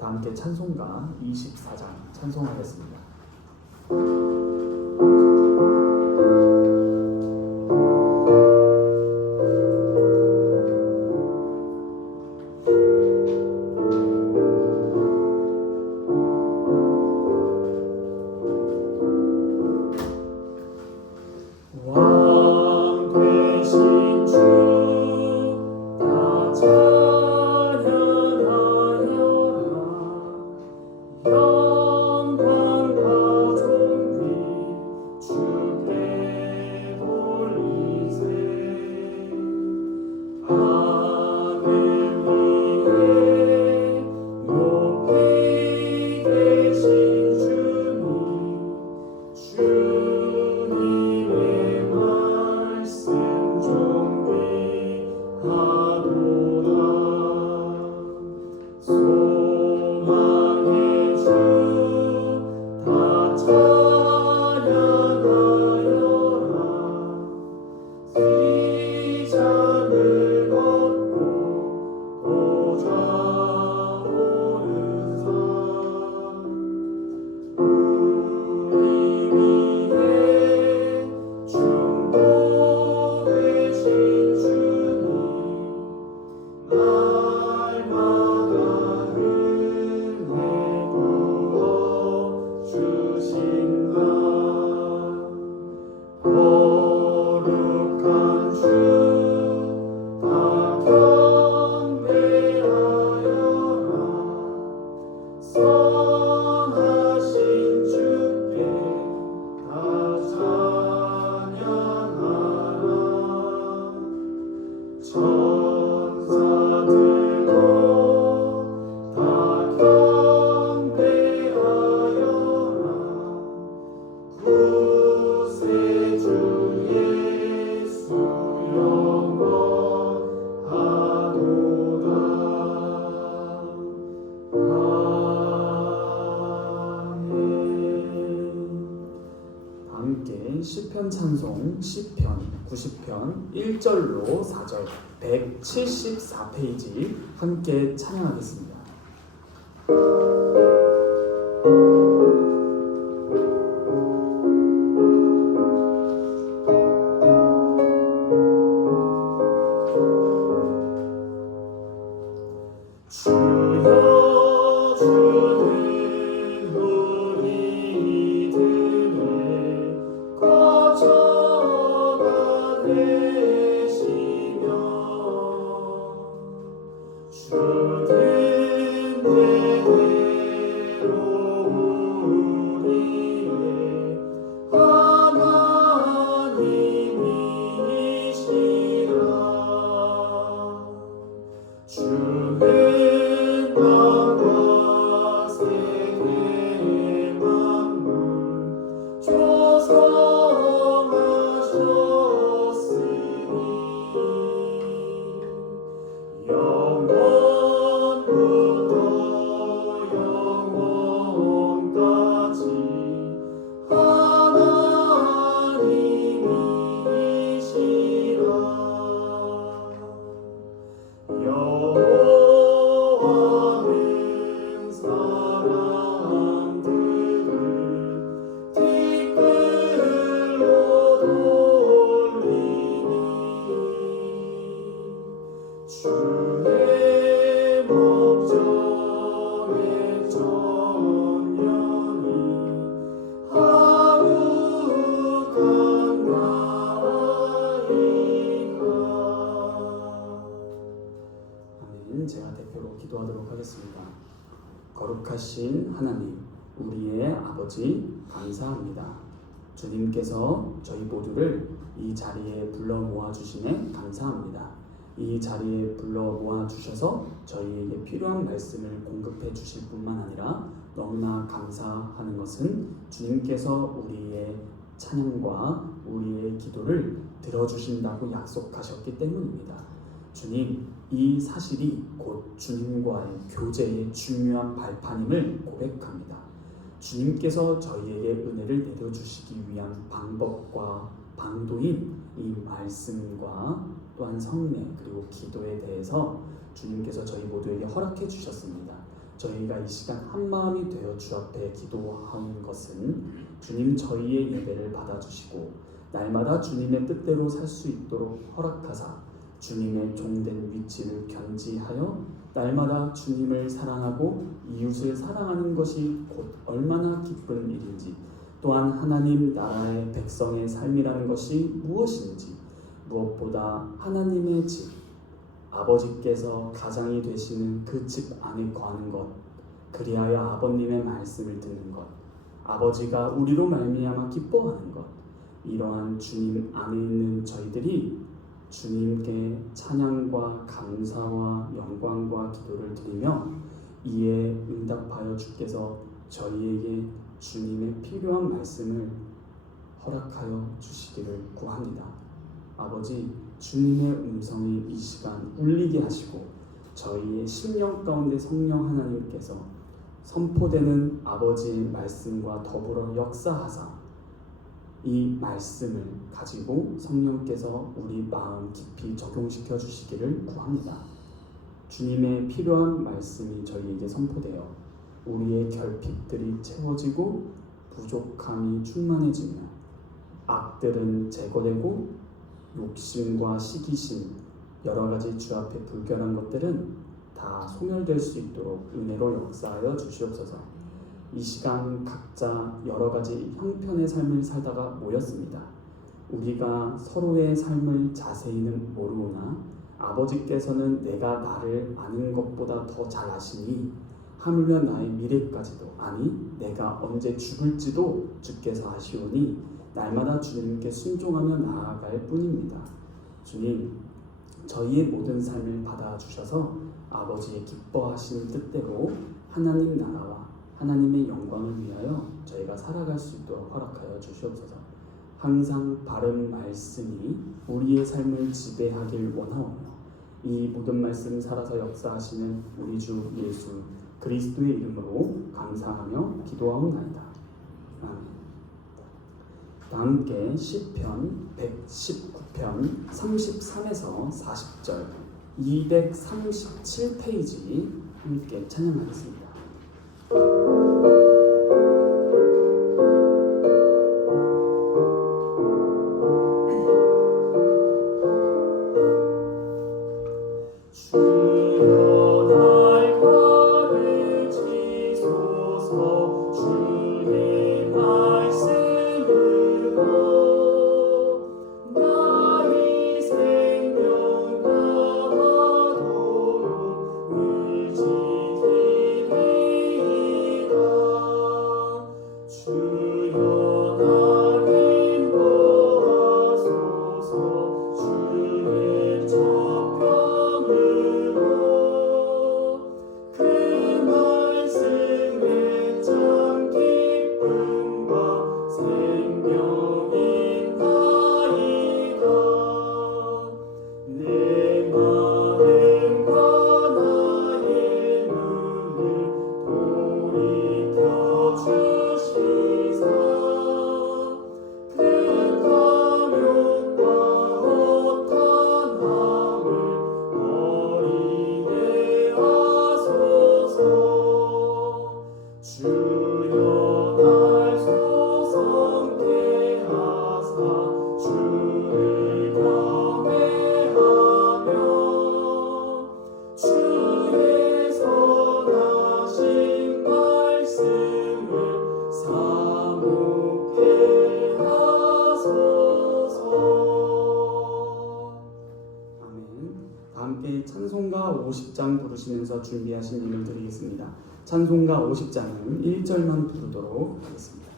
다 함께 찬송가 24장 찬송하겠습니다. 시편 찬송 시편 90편 1절로 4절 174페이지 함께 찬양하겠습니다. 제가 대표로 기도하도록 하겠습니다. 거룩하신 하나님, 우리의 아버지 감사합니다. 주님께서 저희 모두를 이 자리에 불러 모아주시네 감사합니다. 이 자리에 불러 모아주셔서 저희에게 필요한 말씀을 공급해 주실 뿐만 아니라 너무나 감사하는 것은 주님께서 우리의 찬양과 우리의 기도를 들어주신다고 약속하셨기 때문입니다. 주님, 이 사실이 곧 주님과의 교제의 중요한 발판임을 고백합니다. 주님께서 저희에게 은혜를 내려주시기 위한 방법과 방도인 이 말씀과 또한 성례 그리고 기도에 대해서 주님께서 저희 모두에게 허락해 주셨습니다. 저희가 이 시간 한마음이 되어 주 앞에 기도하는 것은 주님 저희의 예배를 받아주시고 날마다 주님의 뜻대로 살 수 있도록 허락하사 주님의 종된 위치를 견지하여 날마다 주님을 사랑하고 이웃을 사랑하는 것이 곧 얼마나 기쁜 일인지, 또한 하나님 나라의 백성의 삶이라는 것이 무엇인지, 무엇보다 하나님의 집, 아버지께서 가장이 되시는 그 집 안에 거하는 것, 그리하여 아버님의 말씀을 듣는 것, 아버지가 우리로 말미암아 기뻐하는 것, 이러한 주님 안에 있는 저희들이 주님께 찬양과 감사와 영광과 기도를 드리며 이에 응답하여 주께서 저희에게 주님의 필요한 말씀을 허락하여 주시기를 구합니다. 아버지, 주님의 음성이 이 시간 울리게 하시고 저희의 심령 가운데 성령 하나님께서 선포되는 아버지의 말씀과 더불어 역사하사 이 말씀을 가지고 성령께서 우리 마음 깊이 적용시켜 주시기를 구합니다. 주님의 필요한 말씀이 저희에게 선포되어 우리의 결핍들이 채워지고 부족함이 충만해지며 악들은 제거되고 욕심과 시기심, 여러 가지 주 앞에 불결한 것들은 다 소멸될 수 있도록 은혜로 역사하여 주시옵소서. 이 시간 각자 여러 가지 형편의 삶을 살다가 모였습니다. 우리가 서로의 삶을 자세히는 모르오나 아버지께서는 내가 나를 아는 것보다 더 잘 아시니 하물며 나의 미래까지도, 아니 내가 언제 죽을지도 주께서 아시오니 날마다 주님께 순종하며 나아갈 뿐입니다. 주님, 저희의 모든 삶을 받아주셔서 아버지의 기뻐하시는 뜻대로 하나님 나라와 하나님의 영광을 위하여 저희가 살아갈 수 있도록 허락하여 주시옵소서. 항상 바른 말씀이 우리의 삶을 지배하길 원하오며 이 모든 말씀 살아서 역사하시는 우리 주 예수 그리스도의 이름으로 감사하며 기도하옵나이다. 아멘. 다 함께 시편 119편 33에서 40절 237페이지 함께 찬양하겠습니다. 찬송가 50장 부르시면서 준비하신 예물 드리겠습니다. 찬송가 50장은 1절만 부르도록 하겠습니다.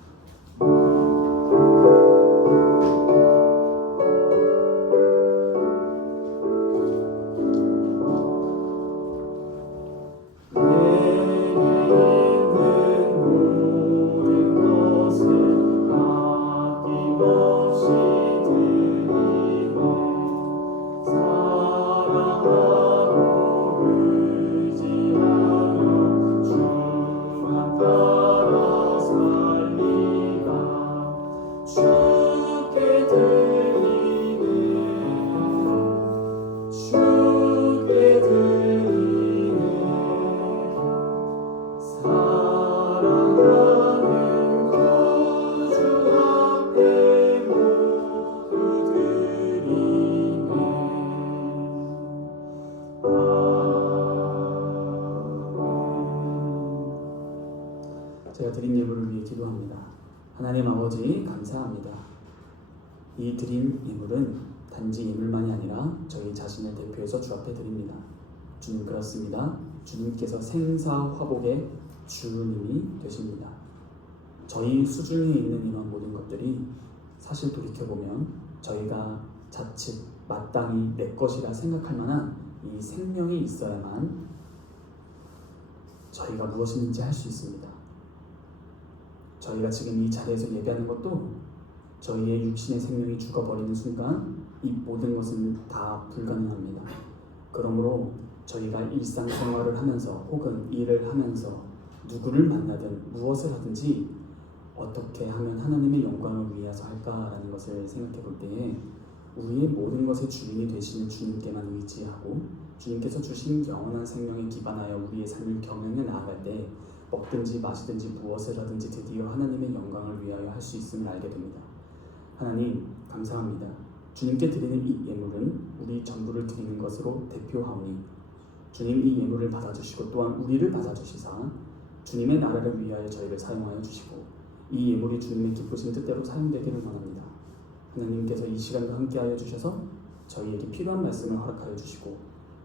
주만 따라 살리 제가 드린 예물을 위해 기도합니다. 하나님 아버지 감사합니다. 이 드린 예물은 단지 예물만이 아니라 저희 자신을 대표해서 주 앞에 드립니다. 주님 그렇습니다. 주님께서 생사화복의 주님이 되십니다. 저희 수중에 있는 이런 모든 것들이 사실 돌이켜보면 저희가 자칫 마땅히 내 것이라 생각할 만한 이 생명이 있어야만 저희가 무엇인지 할 수 있습니다. 저희가 지금 이 자리에서 예배하는 것도 저희의 육신의 생명이 죽어버리는 순간 이 모든 것은 다 불가능합니다. 그러므로 저희가 일상생활을 하면서 혹은 일을 하면서 누구를 만나든 무엇을 하든지 어떻게 하면 하나님의 영광을 위해서 할까라는 것을 생각해 볼 때에 우리의 모든 것의 주인이 되시는 주님께만 의지하고 주님께서 주신 영원한 생명에 기반하여 우리의 삶을 경영해 나아갈 때 먹든지 마시든지 무엇을 하든지 드디어 하나님의 영광을 위하여 할 수 있음을 알게 됩니다. 하나님 감사합니다. 주님께 드리는 이 예물은 우리 전부를 드리는 것으로 대표하오니 주님 이 예물을 받아주시고 또한 우리를 받아주시사 주님의 나라를 위하여 저희를 사용하여 주시고 이 예물이 주님의 기쁘신 뜻대로 사용되기를 원합니다. 하나님께서 이 시간도 함께하여 주셔서 저희에게 필요한 말씀을 허락하여 주시고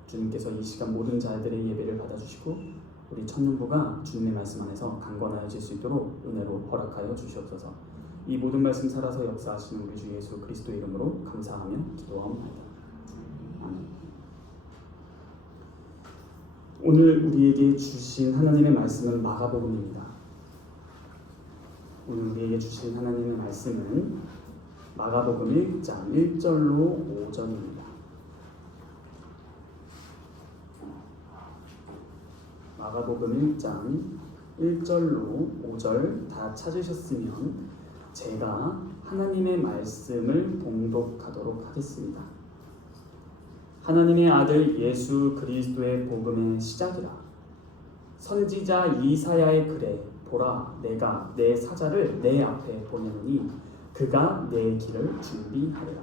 주님께서 이 시간 모든 자들의 예배를 받아주시고 우리 청년부가 주님의 말씀 안에서 강건하여질 수 있도록 은혜로 허락하여 주시옵소서. 이 모든 말씀 살아서 역사하시는 우리 주 예수 그리스도 이름으로 감사하며 기도하옵나이다. 아멘. 오늘 우리에게 주신 하나님의 말씀은 마가복음입니다. 오늘 우리에게 주신 하나님의 말씀은 마가복음 1장 1절로 5절입니다. 마가복음 1장 1절로 5절 다 찾으셨으면 제가 하나님의 말씀을 봉독하도록 하겠습니다. 하나님의 아들 예수 그리스도의 복음의 시작이라. 선지자 이사야의 글에 보라 내가 내 사자를 내 앞에 보내노니 그가 내 길을 준비하리라.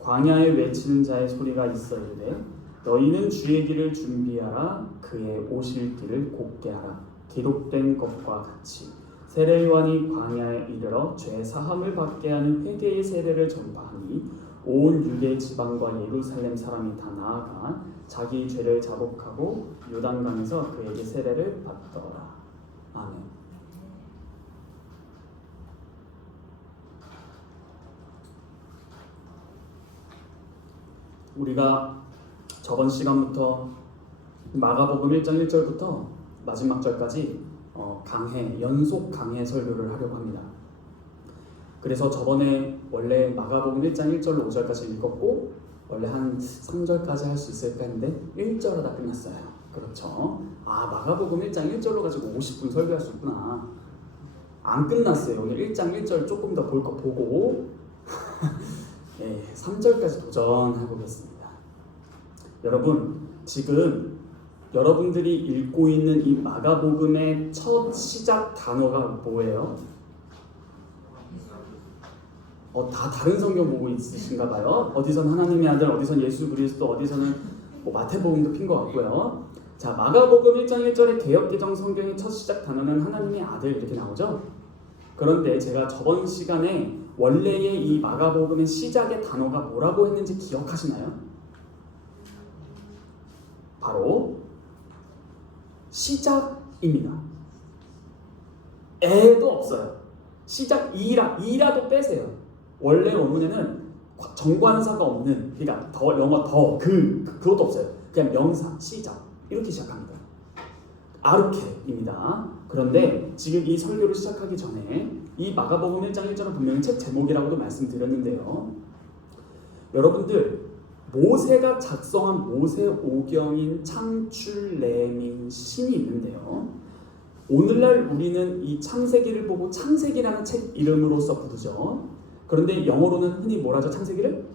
광야에 외치는 자의 소리가 있어 이르되 너희는 주의 길을 준비하라. 그의 오실 길을 곱게 하라. 기록된 것과 같이 세례 요한이 광야에 이르러 죄 사함을 받게 하는 회개의 세례를 전파하니 온 유대 지방과 예루살렘 사람이 다 나아가 자기 죄를 자복하고 요단강에서 그에게 세례를 받더라. 아멘. 우리가 저번 시간부터 마가복음 1장 1절부터 마지막 절까지 연속 강해 설교를 하려고 합니다. 그래서 저번에 원래 마가복음 1장 1절로 5절까지 읽었고 원래 한 3절까지 할 수 있을까 했는데 1절 하다 끝났어요. 그렇죠? 마가복음 1장 1절로 가지고 50분 설교할 수 있구나. 안 끝났어요. 오늘 1장 1절 조금 더 볼 거 보고 3절까지 도전해보겠습니다. 여러분 지금 여러분들이 읽고 있는 이 마가복음의 첫 시작 단어가 뭐예요? 다 다른 성경 보고 있으신가 봐요. 어디선 하나님의 아들, 어디선 예수 그리스도, 어디서는 마태복음도 핀 것 같고요. 자, 마가복음 1장 1절의 개역개정 성경의 첫 시작 단어는 하나님의 아들 이렇게 나오죠. 그런데 제가 저번 시간에 원래의 이 마가복음의 시작의 단어가 뭐라고 했는지 기억하시나요? 바로 시작입니다. 에도 없어요. 시작 이라도 빼세요. 원래 원문에는 정관사가 없는, 그러니까 영어 그것도 없어요. 그냥 명사 시작 이렇게 시작합니다. 아르케입니다. 그런데 지금 이 설교를 시작하기 전에 이 마가복음 1장 1절은 분명히 책 제목이라고도 말씀드렸는데요. 여러분들 모세가 작성한 모세오경인 창출레민 신이 있는데요. 오늘날 우리는 이 창세기를 보고 창세기라는 책 이름으로서 부르죠. 그런데 영어로는 흔히 뭐라죠? 창세기를?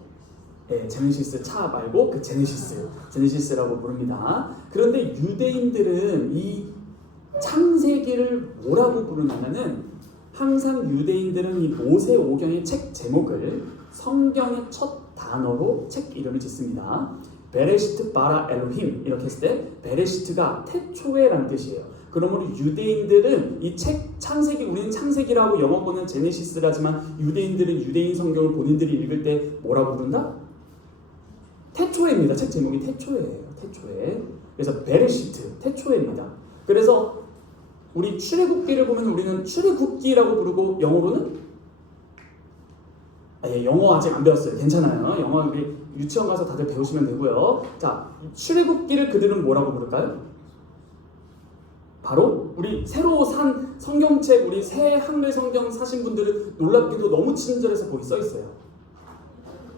제네시스 차 말고 그 제네시스라고 부릅니다. 그런데 유대인들은 이 창세기를 뭐라고 부르냐면은 항상 유대인들은 이 모세오경의 책 제목을 성경의 첫 단어로 책 이름을 짓습니다. 베레시트 바라 엘로힘 이렇게 했을 때 베레시트가 태초에라는 뜻이에요. 그러므로 유대인들은 이 책 창세기, 우리는 창세기라고 영어권은 제네시스라지만 유대인들은 유대인 성경을 본인들이 읽을 때 뭐라고 부른다? 태초에입니다. 책 제목이 태초에예요. 태초에. 그래서 베레시트, 태초에입니다. 그래서 우리 출애굽기를 보면 우리는 출애굽기라고 부르고 영어로는 영어 아직 안 배웠어요. 괜찮아요. 영어 우리 유치원 가서 다들 배우시면 되고요. 자, 출애굽기를 그들은 뭐라고 부를까요? 바로 우리 새로 산 성경책, 우리 새 한글 성경 사신 분들은 놀랍게도 너무 친절해서 거기 써 있어요.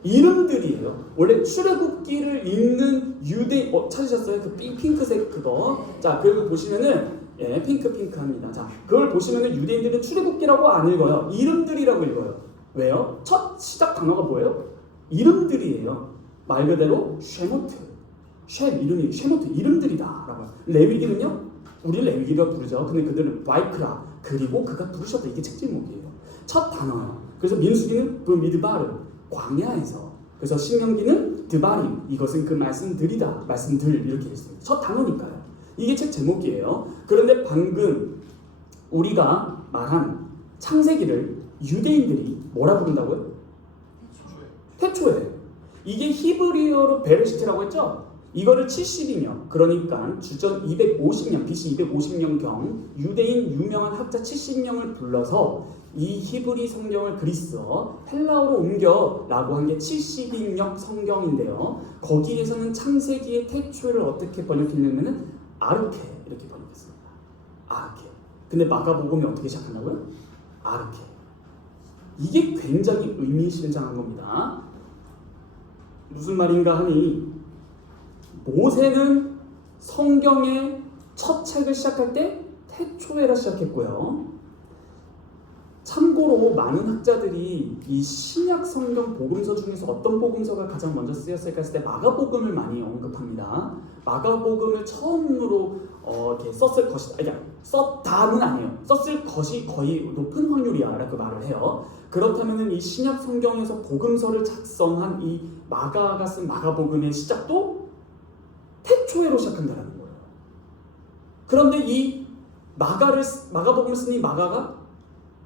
이름들이에요. 원래 출애굽기를 읽는 유대 찾으셨어요? 그 핑크색 그거. 자, 그리고 보시면은 핑크합니다. 자, 그걸 보시면은 유대인들은 출애굽기라고 안 읽어요. 이름들이라고 읽어요. 왜요? 첫 시작 단어가 뭐예요? 이름들이에요. 말 그대로 쉐모트. 이름이 쉐모트 이름들이다라고. 레위기는요? 우리 레위기가 부르죠. 근데 그들은 바이크라 그리고 그가 부르셨다. 이게 책 제목이에요. 첫 단어예요. 그래서 민수기는 그 미드바르 광야에서. 그래서 신명기는 드바림 이것은 그 말씀들이다. 말씀들 이렇게 했습니다. 첫 단어니까요. 이게 책 제목이에요. 그런데 방금 우리가 말한 창세기를 유대인들이 뭐라 부른다고요? 태초에. 이게 히브리어로 베르시트라고 했죠? 이거를 70이년, 그러니까 주전 250년, BC 250년경 유대인 유명한 학자 70명을 불러서 이 히브리 성경을 그리스어, 헬라어로 옮겨라고 한 게 70인역 성경인데요. 거기에서는 창세기의 태초를 어떻게 번역했냐면은 아르케 이렇게 번역했습니다. 아르케. 근데 마가복음이 어떻게 시작한다고요? 아르케. 이게 굉장히 의미심장한 겁니다. 무슨 말인가 하니 모세는 성경의 첫 책을 시작할 때 태초에라 시작했고요. 참고로 많은 학자들이 이 신약 성경 복음서 중에서 어떤 복음서가 가장 먼저 쓰였을까 했을 때 마가복음을 많이 언급합니다. 마가복음을 처음으로 이렇게 썼을 것이다. 아니, 썼다는 아니에요. 썼을 것이 거의 높은 확률이야라고 말을 해요. 그렇다면은 이 신약 성경에서 복음서를 작성한 이 마가가 쓴 마가복음의 시작도 태초에로 시작한다는 거예요. 그런데 이 마가복음을 쓴 이 마가가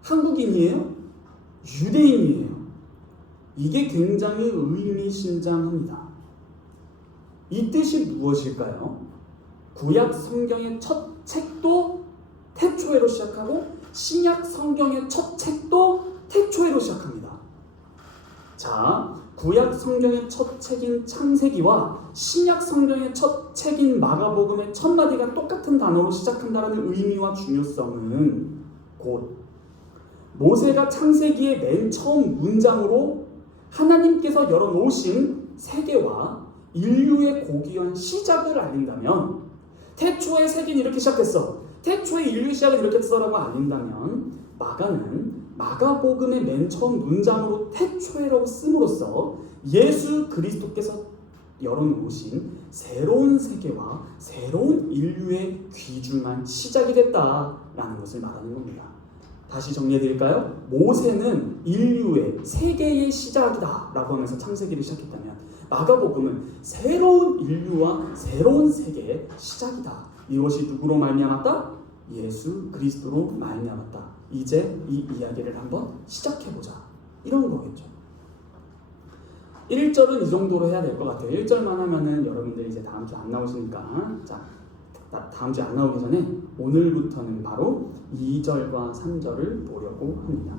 한국인이에요? 유대인이에요. 이게 굉장히 의미심장합니다. 이 뜻이 무엇일까요? 구약 성경의 첫 책도 태초에로 시작하고 신약 성경의 첫 책도 태초에로 시작합니다. 자, 구약 성경의 첫 책인 창세기와 신약 성경의 첫 책인 마가복음의 첫 마디가 똑같은 단어로 시작한다는 의미와 중요성은 곧 모세가 창세기의 맨 처음 문장으로 하나님께서 열어놓으신 세계와 인류의 고귀한 시작을 알린다면, 태초에 세계는 이렇게 시작됐어, 태초에 인류 시작은 이렇게 됐어라고 알린다면, 마가는 마가복음의 맨 처음 문장으로 태초에라고 씀으로써 예수 그리스도께서 열어놓으신 새로운 세계와 새로운 인류의 귀중한 시작이 됐다라는 것을 말하는 겁니다. 다시 정리해드릴까요? 모세는 인류의 세계의 시작이다 라고 하면서 창세기를 시작했다면, 마가복음은 새로운 인류와 새로운 세계의 시작이다. 이것이 누구로 말미암았다? 예수 그리스도로 말미암았다. 이제 이 이야기를 한번 시작해보자, 이런 거겠죠. 1절은 이 정도로 해야 될 것 같아요. 1절만 하면은 여러분들이 이제 다음 주 안 나오시니까, 자, 다음 주에 안 나오기 전에 오늘부터는 바로 2절과 3절을 보려고 합니다.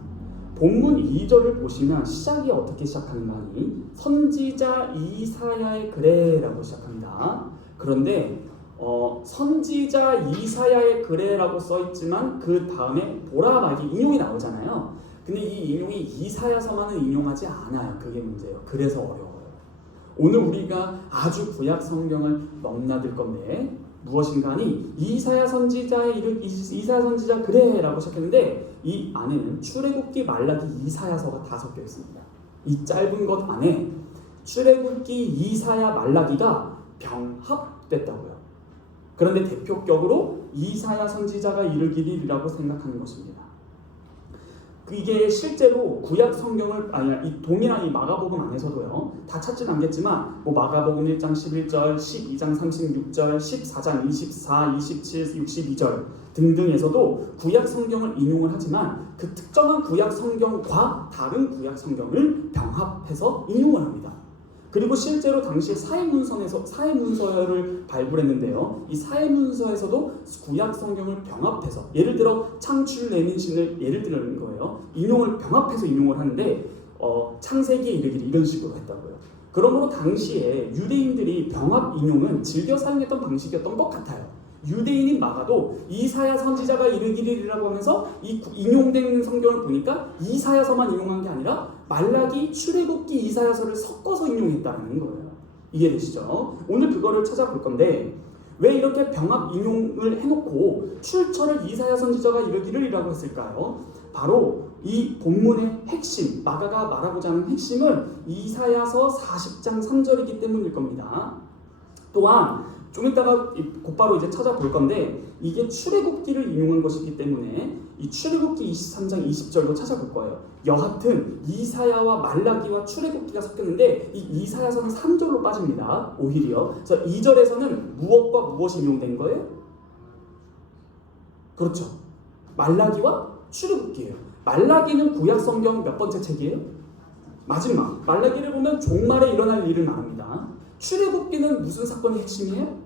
본문 2절을 보시면 시작이 어떻게 시작하는가 하니 선지자 이사야의 글에라고 시작합니다. 그런데 선지자 이사야의 글에라고 써있지만 그 다음에 보라 말기 인용이 나오잖아요. 근데 이 인용이 이사야서만은 인용하지 않아요. 그게 문제예요. 그래서 어려워요. 오늘 우리가 아주 구약 성경을 넘나들 건데 무엇인가 하니 이사야 선지자 글에라고 시작했는데 이 안에는 출애굽기, 말라기, 이사야서가 다 섞여 있습니다. 이 짧은 것 안에 출애굽기, 이사야, 말라기가 병합됐다고요. 그런데 대표격으로 이사야 선지자가 이르기를 이라고 생각하는 것입니다. 이게 실제로 구약 성경을 이 동일한 이 마가복음 안에서도요. 다 찾지는 않겠지만 뭐 마가복음 1장 11절, 12장 36절, 14장 24, 27, 62절 등등에서도 구약 성경을 인용을 하지만 그 특정한 구약 성경과 다른 구약 성경을 병합해서 인용을 합니다. 그리고 실제로 당시 사해문서를 발굴했는데요. 이 사해문서에서도 구약 성경을 병합해서 예를 들어 창출 내민신을 예를 들는 거예요. 인용을 병합해서 인용을 하는데 창세기에 이르기를 이런 식으로 했다고요. 그러므로 당시에 유대인들이 병합 인용은 즐겨 사용했던 방식이었던 것 같아요. 유대인인 마가도 이사야 선지자가 이르기를이라고 하면서 이 인용된 성경을 보니까 이사야서만 인용한 게 아니라 말라기, 출애굽기, 이사야서를 섞어서 인용했다는 거예요. 이해되시죠? 오늘 그거를 찾아볼 건데 왜 이렇게 병합 인용을 해놓고 출처를 이사야 선지자가 이르기를이라고 했을까요? 바로 이 본문의 핵심, 마가가 말하고자 하는 핵심은 이사야서 40장 3절이기 때문일 겁니다. 또한 좀 이따가 곧바로 이제 찾아볼 건데 이게 출애굽기를 인용한 것이기 때문에 이 출애굽기 23장 20절도 찾아볼 거예요. 여하튼 이사야와 말라기와 출애굽기가 섞였는데 이 이사야서는 3절로 빠집니다. 오히려 그래서 2절에서는 무엇과 무엇이 인용된 거예요? 그렇죠. 말라기와 출애굽기예요. 말라기는 구약 성경 몇 번째 책이에요? 마지막. 말라기를 보면 종말에 일어날 일을 말합니다. 출애굽기는 무슨 사건의 핵심이에요?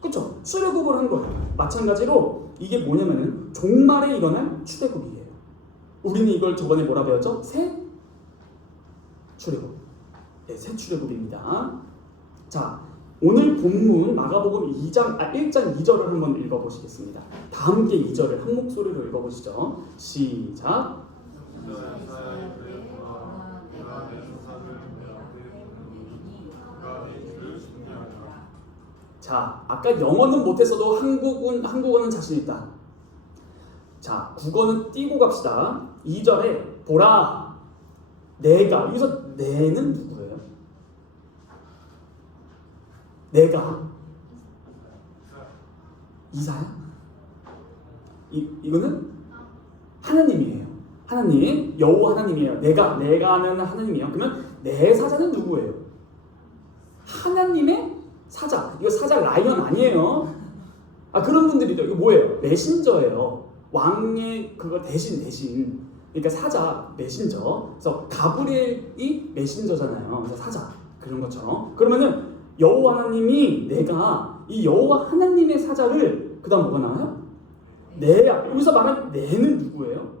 그렇죠? 출애굽을 한 거예요. 마찬가지로 이게 뭐냐면은 종말에 일어날 출애굽이에요. 우리는 이걸 저번에 뭐라 배웠죠? 새 출애굽. 네, 새 출애굽입니다. 자, 오늘 본문 마가복음 1장 2절을 한번 읽어보시겠습니다. 다 함께 2절을 한 목소리로 읽어보시죠. 시작. 자, 아까 영어는 못했어도 한국어는 자신 있다. 자, 국어는 띄고 갑시다. 2절에 보라, 내가, 여기서 내는 누구예요? 내가 이사야? 이거는 하나님이에요. 하나님, 여호와 하나님이에요. 내가는 하나님이에요. 그러면 내 사자는 누구예요? 하나님의 사자. 이거 사자 라이언 아니에요. 그런 분들이죠. 이거 뭐예요? 메신저예요. 왕의 그거 대신. 그러니까 사자, 메신저. 그래서 가브리엘이 메신저잖아요. 그래서 사자. 그런 것처럼. 그러면은 여호와 하나님이 내가 이 여호와 하나님의 사자를 그다음 뭐가 나와요? 여기서 말하는 내는 누구예요?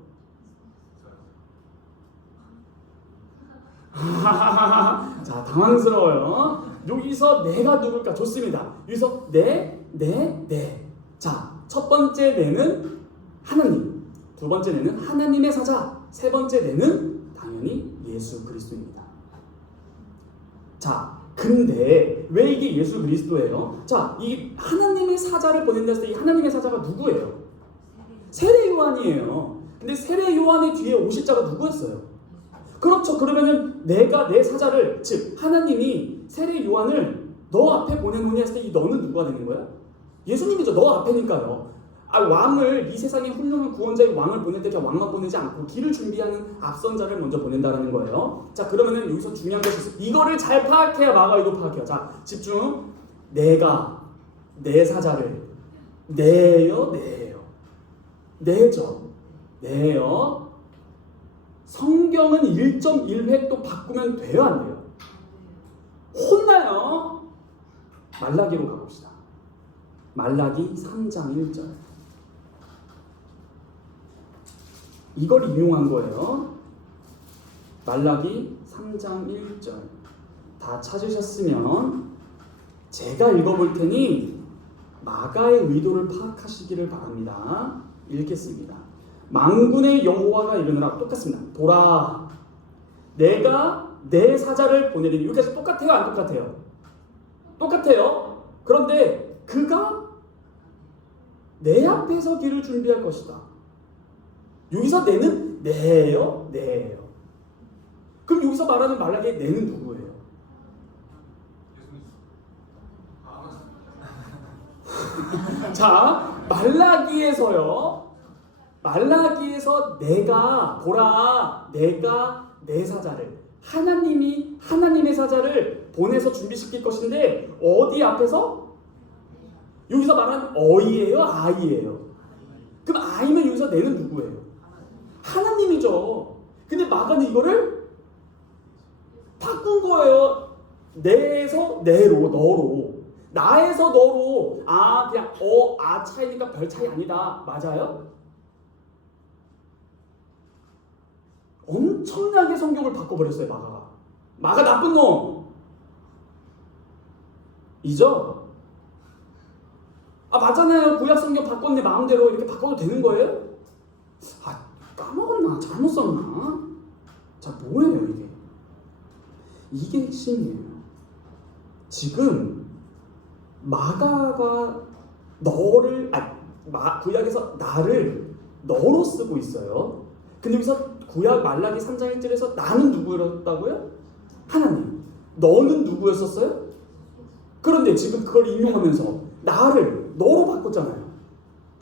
자, 당황스러워요. 여기서 내가 누굴까? 좋습니다. 여기서 내. 자, 첫 번째 내는 하나님, 두 번째 내는 하나님의 사자, 세 번째 내는 당연히 예수 그리스도입니다. 자, 근데 왜 이게 예수 그리스도예요? 자, 이 하나님의 사자를 보낸다 했을 때 이 하나님의 사자가 누구예요? 세례 요한이에요. 근데 세례 요한의 뒤에 오실 자가 누구였어요? 그렇죠. 그러면은 내가 내 사자를, 즉 하나님이 세례 요한을 너 앞에 보내노니 했을 때 이 너는 누가 되는 거야? 예수님이죠. 너 앞에니까요. 왕을, 이 세상의 훌륭한 구원자의 왕을 보낼 때 그냥 왕만 보내지 않고 길을 준비하는 앞선 자를 먼저 보낸다라는 거예요. 자, 그러면은 여기서 중요한 것이 있어요. 이거를 잘 파악해야 마가이도 파악해요. 자, 집중. 내가 내 사자를 내요. 내죠. 내요. 성경은 1.1획도 바꾸면 돼요, 안 돼요? 혼나요. 말라기로 가봅시다. 말라기 3장 1절. 이걸 인용한 거예요. 말라기 3장 1절. 다 찾으셨으면 제가 읽어볼 테니 마가의 의도를 파악하시기를 바랍니다. 읽겠습니다. 만군의 여호와가 이르노라. 똑같습니다. 보라, 내가 내 사자를 보내리니. 여기까지 똑같아요, 안 똑같아요? 똑같아요. 그런데 그가 내 앞에서 길을 준비할 것이다. 여기서 내는 내요. 그럼 여기서 말하는 말라기의 내는 누구예요? 자, 말라기에서요. 말라기에서 내가 보라 내가 내 사자를 하나님이 하나님의 사자를 보내서 준비시킬 것인데 어디 앞에서? 여기서 말하는 어이예요? 아이예요? 그럼 아이면 여기서 내는 누구예요? 하나님이죠. 근데 마가는 이거를 바꾼 거예요. 내에서 내로 너로 나에서 너로 그냥 차이니까 별 차이 아니다. 맞아요? 엄청나게 성경을 바꿔버렸어요. 마가 나쁜 놈 이죠? 맞잖아요. 구약 성경 바꿨네. 마음대로 이렇게 바꿔도 되는 거예요? 까먹었나? 잘못 썼나? 자, 뭐예요 이게? 이게 핵심이에요. 지금 마가가 너를 구약에서 나를 너로 쓰고 있어요. 근데 여기서 구약 말라기 3장 1절에서 나는 누구였다고요? 하나님. 너는 누구였었어요? 그런데 지금 그걸 인용하면서 나를 너로 바꿨잖아요.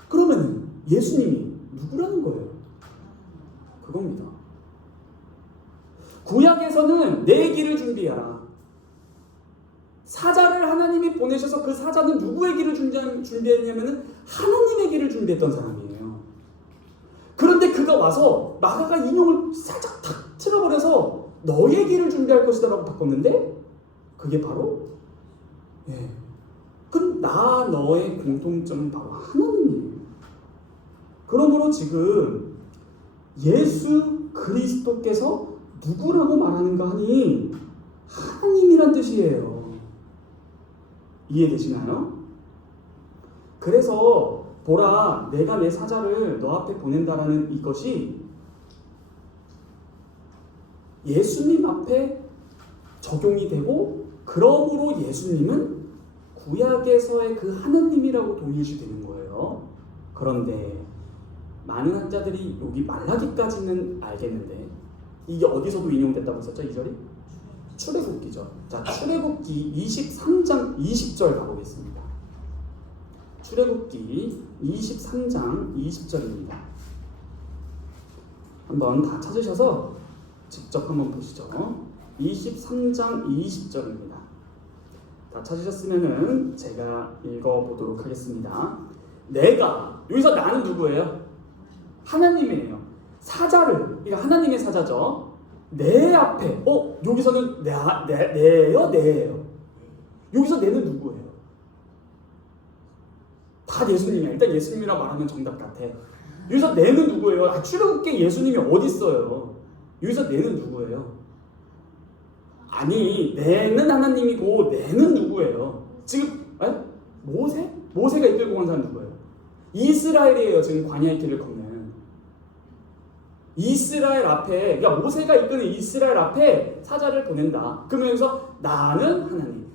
그러면 예수님이 누구라는 거예요? 그겁니다. 구약에서는 내 길을 준비하라. 사자를 하나님이 보내셔서 그 사자는 누구의 길을 준비했냐면 하나님의 길을 준비했던 사람이에요. 그런데 그가 와서 마가가 인용을 살짝 탁 틀어버려서 너의 길을 준비할 것이다 라고 바꿨는데 그게 바로 그럼 너의 공통점은 바로 하나님이에요. 그러므로 지금 예수 그리스도께서 누구라고 말하는가 하니 하나님이란 뜻이에요. 이해되시나요? 그래서 보라 내가 내 사자를 너 앞에 보낸다라는 이것이 예수님 앞에 적용이 되고 그러므로 예수님은 구약에서의 그 하나님이라고 동일시되는 거예요. 그런데 많은 학자들이 여기 말라기까지는 알겠는데 이게 어디서도 인용됐다고 했었죠? 이 절이? 출애굽기죠. 자, 출애굽기 23장 20절 가보겠습니다. 출애굽기 23장 20절입니다. 한번 다 찾으셔서 직접 한번 보시죠. 23장 20절입니다. 다 찾으셨으면은 제가 읽어보도록 하겠습니다. 내가 여기서 나는 누구예요? 하나님이에요. 사자를 이거 하나님의 사자죠. 내 앞에 여기서는 내예요. 여기서 내는 누구예요? 다 예수님이야. 일단 예수님이라 말하면 정답 같아. 여기서 내는 누구예요? 출애굽기에 예수님이 어디 있어요? 여기서 내는 누구예요? 아니 내는 하나님이고 내는 누구예요? 지금 모세가 이끌고 간 사람 누구예요? 이스라엘이에요. 지금 광야의 길을 걷는 이스라엘 앞에, 그러니까 모세가 이끄는 이스라엘 앞에 사자를 보낸다. 그러면 여기서 나는 하나님,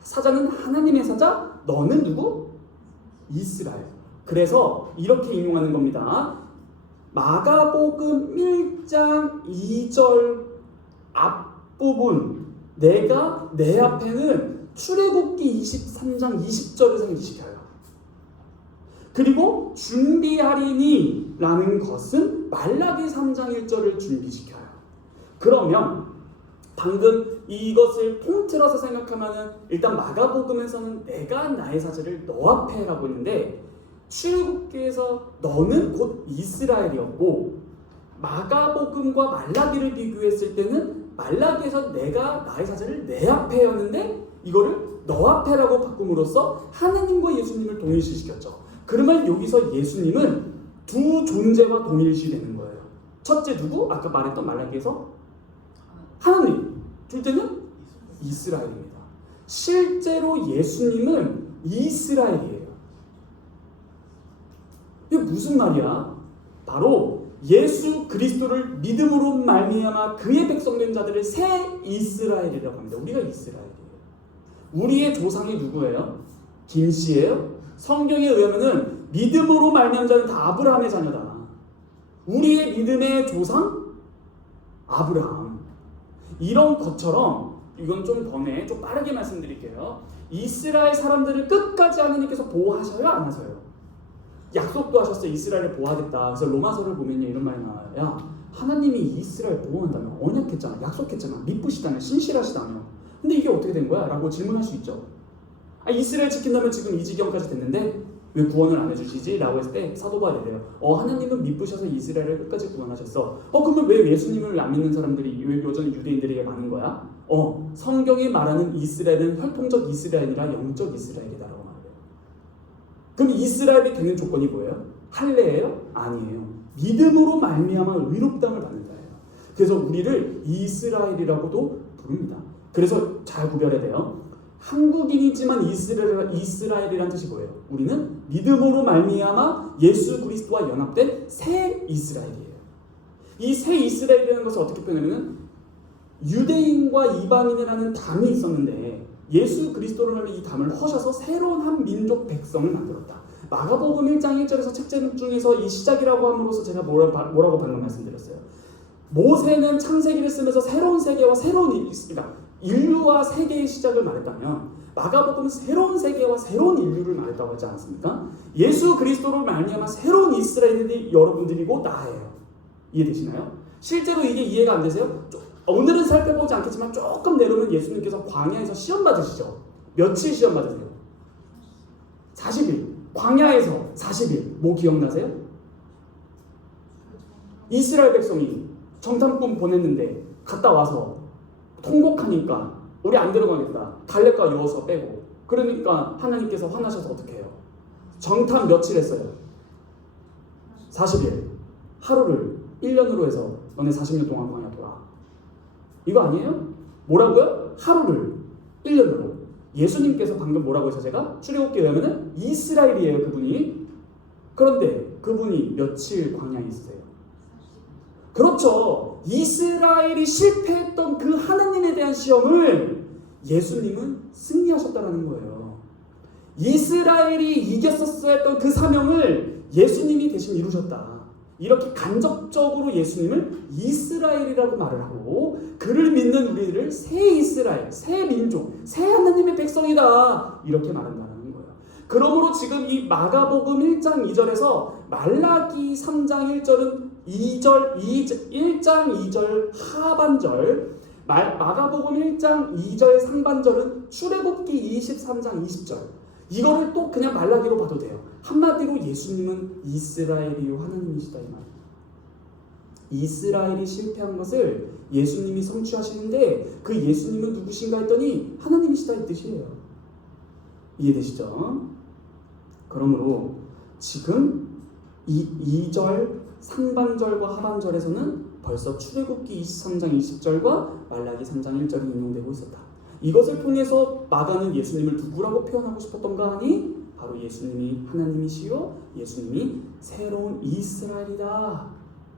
사자는 하나님의 사자, 너는 누구? 이스라엘. 그래서 이렇게 인용하는 겁니다. 마가복음 1장 2절 앞부분 내가 내 앞에는 출애굽기 23장 20절을 상기시켜요. 그리고 준비하리니 라는 것은 말라기 3장 1절을 준비시켜요. 그러면 방금 이것을 통틀어서 생각하면은 일단 마가복음에서는 내가 나의 사자를 너 앞에 라고 했는데 출애굽기에서 너는 곧 이스라엘이었고 마가복음과 말라기를 비교했을 때는 말라기에서 내가 나의 사자를 내 앞에였는데 이거를 너 앞에라고 바꿈으로써 하나님과 예수님을 동일시시켰죠. 그러면 여기서 예수님은 두 존재와 동일시되는 거예요. 첫째 누구? 아까 말했던 말라기에서 하나님. 둘째는 이스라엘입니다. 실제로 예수님은 이스라엘이에요. 이게 무슨 말이야? 바로 예수 그리스도를 믿음으로 말미암아 그의 백성된 자들을 새 이스라엘이라고 합니다. 우리가 이스라엘이에요. 우리의 조상이 누구예요? 김씨예요? 성경에 의하면은 믿음으로 말미암은 자는 다 아브라함의 자녀다. 우리의 믿음의 조상? 아브라함. 이런 것처럼 이건 좀 번에 좀 빠르게 말씀드릴게요. 이스라엘 사람들을 끝까지 하나님께서 보호하셔요? 안 하셔요? 약속도 하셨어요. 이스라엘을 보호하겠다. 그래서 로마서를 보면요 이런 말이 나와요. 야, 하나님이 이스라엘 보호한다며, 언약했잖아, 약속했잖아, 믿으시다며, 신실하시다며. 근데 이게 어떻게 된 거야? 라고 질문할 수 있죠. 이스라엘 지킨다면 지금 이 지경까지 됐는데 왜 구원을 안 해주시지? 라고 했을 때 사도 바울이래요. 하나님은 믿으셔서 이스라엘을 끝까지 구원하셨어. 그러면 왜 예수님을 안 믿는 사람들이 왜 여전히 유대인들에게 많은 거야? 성경이 말하는 이스라엘은 혈통적 이스라엘이라 영적 이스라엘이다라고 말해요. 그럼 이스라엘이 되는 조건이 뭐예요? 할례예요? 아니에요. 믿음으로 말미암아 의롭다함을 받는다예요. 그래서 우리를 이스라엘이라고도 부릅니다. 그래서 잘 구별해야 돼요. 한국인이지만 이스라엘이란 뜻이 뭐예요? 우리는 믿음으로 말미암아 예수 그리스도와 연합된 새 이스라엘이에요. 이 새 이스라엘이라는 것을 어떻게 표현하면 유대인과 이방인이라는 담이 있었는데 예수 그리스도로 말미암아 이 담을 허셔서 새로운 한 민족 백성을 만들었다. 마가복음 1장 1절에서 책 제목 중에서 이 시작이라고 함으로써 제가 뭐라고 방금 말씀드렸어요. 모세는 창세기를 쓰면서 새로운 세계와 새로운 인류와 세계의 시작을 말했다면 마가복음은 새로운 세계와 새로운 인류를 말했다고 하지 않습니까? 예수 그리스도로 말미암아 새로운 이스라엘이 여러분들이고 나예요. 이해되시나요? 실제로 이게 이해가 안 되세요? 오늘은 살펴보지 않겠지만 조금 내려오면 예수님께서 광야에서 시험 받으시죠. 며칠 시험 받으세요? 40일. 광야에서 40일. 뭐 기억나세요? 이스라엘 백성이 정탐꾼 보냈는데 갔다 와서 통곡하니까 우리 안 데려가겠다. 갈렙과 여호수아 빼고. 그러니까 하나님께서 화나셔서 어떻게 해요? 정탐 며칠 했어요? 40일. 하루를 1년으로 해서 너네 40년 동안 광야 돌아. 이거 아니에요? 뭐라고요? 하루를 1년으로. 예수님께서 방금 뭐라고 해서 제가 출애굽기에 의하면 이스라엘이에요, 그분이. 그런데 그분이 며칠 광야에 있으세요? 그렇죠. 이스라엘이 실패했던 그 하나님에 대한 시험을 예수님은 승리하셨다는 거예요. 이스라엘이 이겼었어야 했던 그 사명을 예수님이 대신 이루셨다. 이렇게 간접적으로 예수님을 이스라엘이라고 말을 하고 그를 믿는 우리를 새 이스라엘, 새 민족, 새 하나님의 백성이다 이렇게 말한다는 거예요. 그러므로 지금 이 마가복음 1장 2절에서 말라기 3장 1절은 1장 2절 하반절, 마가복음 1장 2절 상반절은 출애굽기 23장 20절. 이거를 또 그냥 말라기로 봐도 돼요. 한마디로 예수님은 이스라엘이요 하나님이시다 이 말이에요. 이스라엘이 실패한 것을 예수님이 성취하시는데 그 예수님은 누구신가 했더니 하나님이시다 이 뜻이에요. 이해되시죠? 그러므로 지금 이 2절 상반절과 하반절에서는 벌써 출애굽기 23장 20절과 말라기 3장 1절이 인용되고 있었다. 이것을 통해서 마가는 예수님을 누구라고 표현하고 싶었던가 하니 바로 예수님이 하나님이시요 예수님이 새로운 이스라엘이다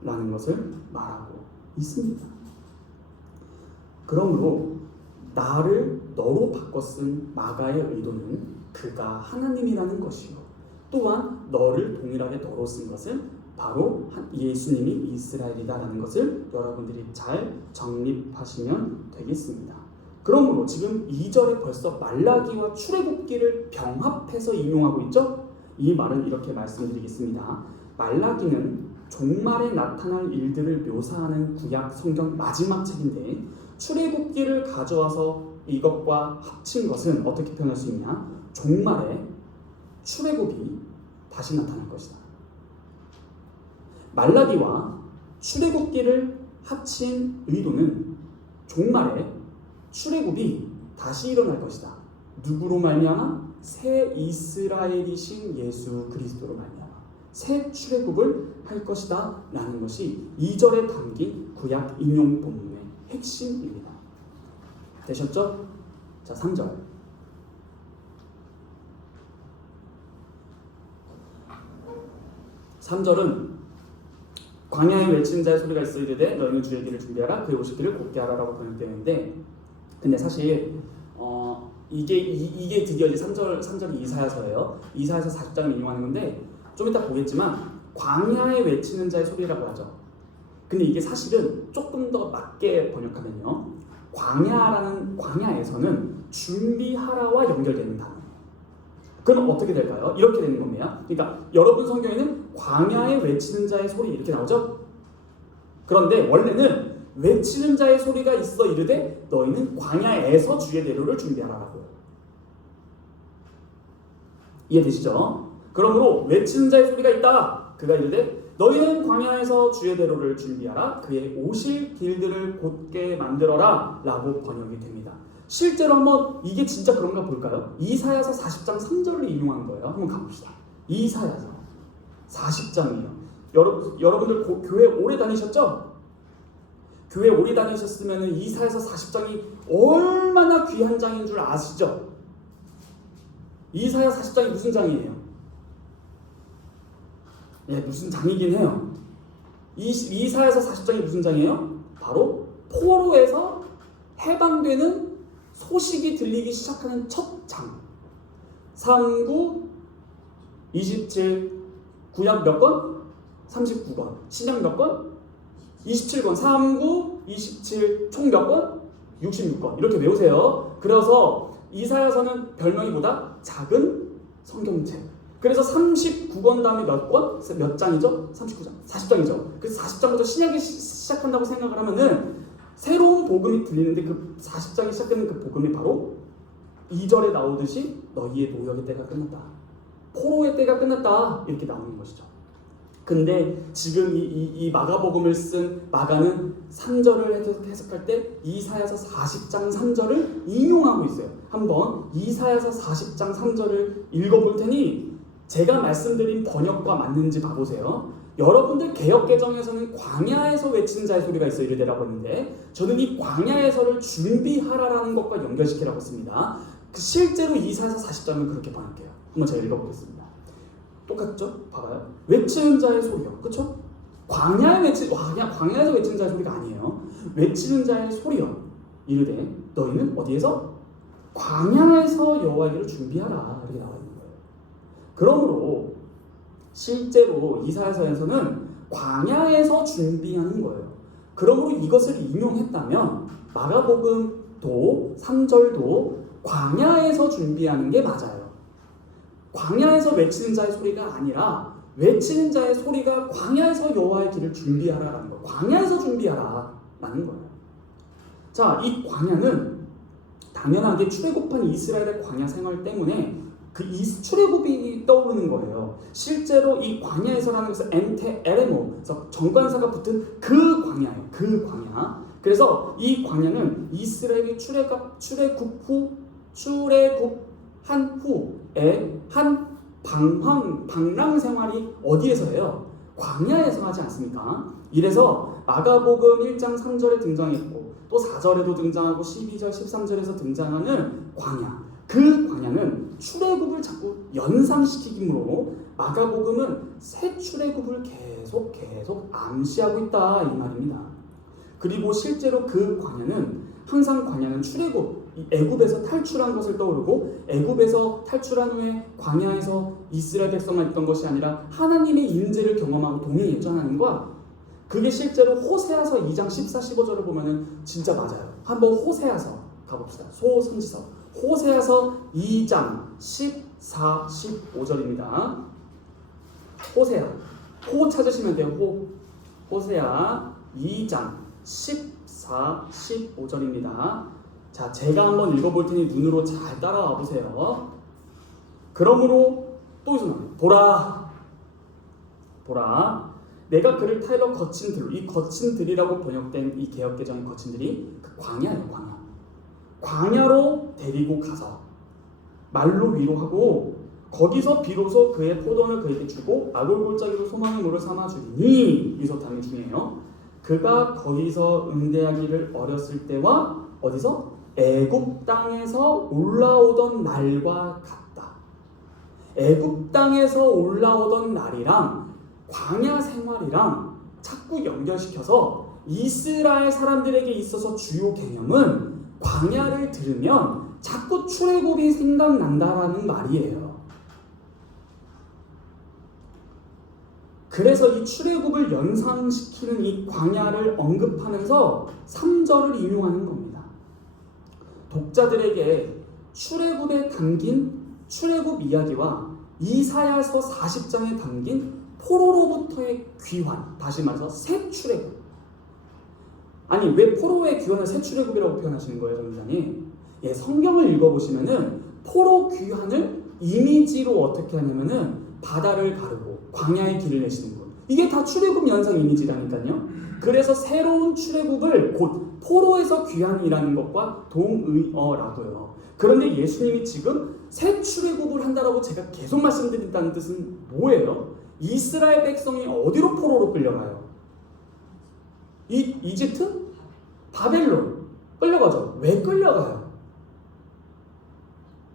라는 것을 말하고 있습니다. 그러므로 나를 너로 바꿔 쓴 마가의 의도는 그가 하나님이라는 것이요 또한 너를 동일하게 너로 쓴 것은 바로 예수님이 이스라엘이다라는 것을 여러분들이 잘 정립하시면 되겠습니다. 그러므로 지금 2절에 벌써 말라기와 출애굽기를 병합해서 인용하고 있죠? 이 말은 이렇게 말씀드리겠습니다. 말라기는 종말에 나타날 일들을 묘사하는 구약 성경 마지막 책인데 출애굽기를 가져와서 이것과 합친 것은 어떻게 표현할 수 있냐? 종말에 출애굽이 다시 나타날 것이다. 말라기와 출애굽기를 합친 의도는 종말에 출애굽이 다시 일어날 것이다. 누구로 말미암아? 새 이스라엘이신 예수 그리스도로 말미암아 새 출애굽을 할 것이다 라는 것이 2절에 담긴 구약 인용 본문의 핵심입니다. 되셨죠? 자, 3절. 3절은 광야에 외치는 자의 소리가 있어 이르되 너희는 주의 길을 준비하라 그의 오실 길을 곧게 하라라고 번역되는데 근데 사실 이게 드디어 이제 3절이 이사야서예요. 이사야서 40장을 인용하는 건데 좀 이따 보겠지만 광야에 외치는 자의 소리라고 하죠. 근데 이게 사실은 조금 더 맞게 번역하면요. 광야에서는 준비하라와 연결되는 단어예요. 그럼 어떻게 될까요? 이렇게 되는 겁니다. 그러니까 여러분 성경에는 광야에 외치는 자의 소리 이렇게 나오죠? 그런데 원래는 외치는 자의 소리가 있어 이르되 너희는 광야에서 주의 대로를 준비하라라고요. 이해되시죠? 그러므로 외치는 자의 소리가 있다. 그가 이르되 너희는 광야에서 주의 대로를 준비하라. 그의 오실 길들을 곧게 만들어라 라고 번역이 됩니다. 실제로 한번 이게 진짜 그런가 볼까요? 이사야서 40장 3절을 인용한 거예요. 한번 가봅시다. 이사야서 40장이에요. 여러분들 교회 오래 다니셨죠? 교회 오래 다니셨으면 이사야서 40장이 얼마나 귀한 장인 줄 아시죠? 이사야 40장이 무슨 장이에요? 예, 무슨 장이긴 해요. 이사야서 40장이 무슨 장이에요? 바로 포로에서 해방되는 소식이 들리기 시작하는 첫 장. 39, 27, 구약 몇 권? 39권. 신약 몇 권? 27권. 39, 27, 총 몇 권? 66권. 이렇게 외우세요. 그래서 이사야서는 별명이 뭐다? 작은 성경책. 그래서 39권 다음에 몇 권? 몇 장이죠? 39장. 40장이죠. 그래서 40장부터 신약이 시작한다고 생각을 하면은 새로운 복음이 들리는데 그 40장이 시작되는 그 복음이 바로 2절에 나오듯이 너희의 노역의 때가 끝났다. 포로의 때가 끝났다. 이렇게 나오는 것이죠. 근데 지금 이 마가복음을 쓴 마가는 3절을 해석할 때 이사야서 40장 3절을 인용하고 있어요. 한번 이사야서 40장 3절을 읽어볼 테니 제가 말씀드린 번역과 맞는지 봐보세요. 여러분들 개역개정에서는 광야에서 외치는 자의 소리가 있어 이르되라고 했는데 저는 이 광야에서를 준비하라라는 것과 연결시키라고 했습니다. 실제로 이사야서 40장은 그렇게 번역해요. 한번 제가 읽어보겠습니다. 똑같죠? 봐봐요. 외치는 자의 소리요. 그렇죠? 광야에서 외치는 자의 소리가 아니에요. 외치는 자의 소리요. 이르되 너희는 어디에서? 광야에서 여호와의 길을 준비하라. 이렇게 나와 있는 거예요. 그러므로 실제로 이사야서에서는 광야에서 준비하는 거예요. 그러므로 이것을 인용했다면 마가복음도 3절도 광야에서 준비하는 게 맞아요. 광야에서 외치는 자의 소리가 아니라 외치는 자의 소리가 광야에서 여호와의 길을 준비하라라는 거예요. 광야에서 준비하라라는 거예요. 자, 이 광야는 당연하게 출애굽한 이스라엘의 광야 생활 때문에 그 출애굽이 떠오르는 거예요. 실제로 이 광야에서라는 것은 엔테 에레모, 그래서 정관사가 붙은 그 광야예요. 그 광야. 그래서 이 광야는 이스라엘이 출애굽한 후에 한 방랑 생활이 어디에서 해요? 광야에서 하지 않습니까? 이래서 마가복음 1장 3절에 등장했고 또 4절에도 등장하고 12절 13절에서 등장하는 광야. 그 광야는 출애굽을 자꾸 연상시키므로 마가복음은 새 출애굽을 계속 암시하고 있다 이 말입니다. 그리고 실제로 그 광야는 항상 광야는 출애굽, 애굽에서 탈출한 것을 떠오르고 애굽에서 탈출한 후에 광야에서 이스라엘 백성만 있던 것이 아니라 하나님의 임재를 경험하고 동행 예전하는 거야. 그게 실제로 호세아서 2장 14, 15절을 보면은 진짜 맞아요. 한번 호세아서 가봅시다. 소선지서 호세아서 2장 14, 15절입니다. 호세아. 호 찾으시면 돼요. 호세아 2장 14, 15절입니다. 자, 제가 한번 읽어볼 테니 눈으로 잘 따라와 보세요. 그러므로 또 보라 내가 그를 타일러 거친 들, 이 거친 들이라고 번역된 이 개역개정의 거친 들이 그 광야예요. 광야로 데리고 가서 말로 위로하고 거기서 비로소 그의 포도원을 그에게 주고 아골골짜기로 소망의 물을 삼아주리니 여기서 단어 중요해요. 그가 거기서 응대하기를 어렸을 때와 어디서? 애굽 땅에서 올라오던 날과 같다. 애굽 땅에서 올라오던 날이랑 광야 생활이랑 자꾸 연결시켜서 이스라엘 사람들에게 있어서 주요 개념은 광야를 들으면 자꾸 출애굽이 생각난다라는 말이에요. 그래서 이 출애굽을 연상시키는 이 광야를 언급하면서 3절을 인용하는 겁니다. 독자들에게 출애굽에 담긴 출애굽 이야기와 이사야서 40장에 담긴 포로로부터의 귀환, 다시 말해서 새 출애굽. 아니 왜 포로의 귀환을 새 출애굽이라고 표현하시는 거예요, 전도사님? 예, 성경을 읽어보시면은 포로 귀환을 이미지로 어떻게 하냐면은 바다를 가르고 광야의 길을 내시는 것. 이게 다 출애굽 연상 이미지라니까요. 그래서 새로운 출애굽을 곧 포로에서 귀환이라는 것과 동의어라고요. 그런데 예수님이 지금 새 출애굽을 한다라고 제가 계속 말씀드린다는 뜻은 뭐예요? 이스라엘 백성이 어디로 포로로 끌려가요? 이집트? 바벨론 끌려가죠. 왜 끌려가요?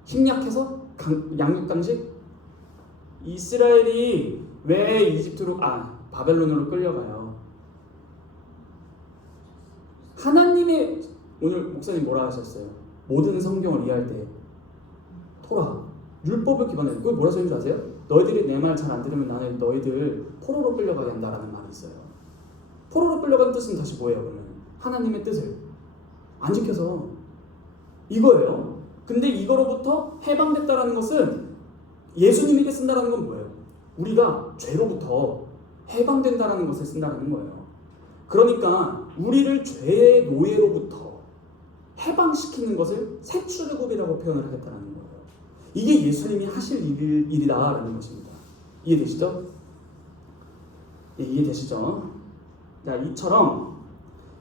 힘 약해서? 양육강식? 이스라엘이 왜 이집트로 바벨론으로 끌려가요? 하나님의 오늘 목사님 뭐라 하셨어요? 모든 성경을 이해할 때 토라 율법을 기반으로 그걸 뭐라 써있는 줄 아세요? 너희들이 내 말 잘 안 들으면 나는 너희들 포로로 끌려가게 한다라는 말이 있어요. 포로로 끌려간 뜻은 다시 뭐예요? 그러면 하나님의 뜻을 안 지켜서 이거예요. 근데 이거로부터 해방됐다라는 것은 예수님에게 쓴다라는 건 뭐예요? 우리가 죄로부터 해방된다라는 것을 쓴다는 거예요. 그러니까 우리를 죄의 노예로부터 해방시키는 것을 새 출애굽이라고 표현을 하겠다는 거예요. 이게 예수님이 하실 일이다라는 것입니다. 이해되시죠? 예, 이해되시죠? 자, 이처럼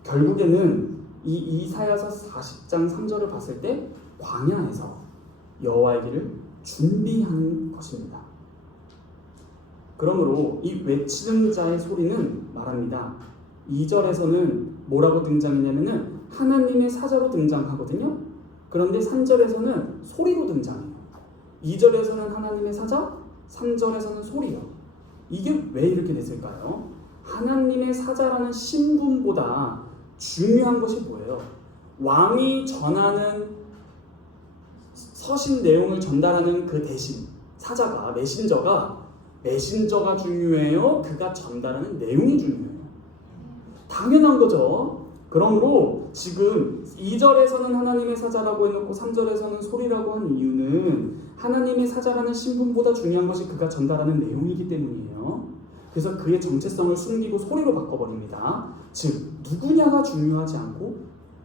결국에는 이 이사야서 40장 3절을 봤을 때 광야에서 여호와의 길을 준비하는 것입니다. 그러므로 이 외치는 자의 소리는 말합니다. 2절에서는 뭐라고 등장했냐면은 하나님의 사자로 등장하거든요. 그런데 3절에서는 소리로 등장해요. 2절에서는 하나님의 사자, 3절에서는 소리요. 이게 왜 이렇게 됐을까요? 하나님의 사자라는 신분보다 중요한 것이 뭐예요? 왕이 전하는 서신 내용을 전달하는 그 대신 사자가 메신저가 중요해요? 그가 전달하는 내용이 중요해요? 당연한 거죠. 그러므로 지금 2절에서는 하나님의 사자라고 해놓고 3절에서는 소리라고 한 이유는 하나님의 사자라는 신분보다 중요한 것이 그가 전달하는 내용이기 때문이에요. 그래서 그의 정체성을 숨기고 소리로 바꿔버립니다. 즉 누구냐가 중요하지 않고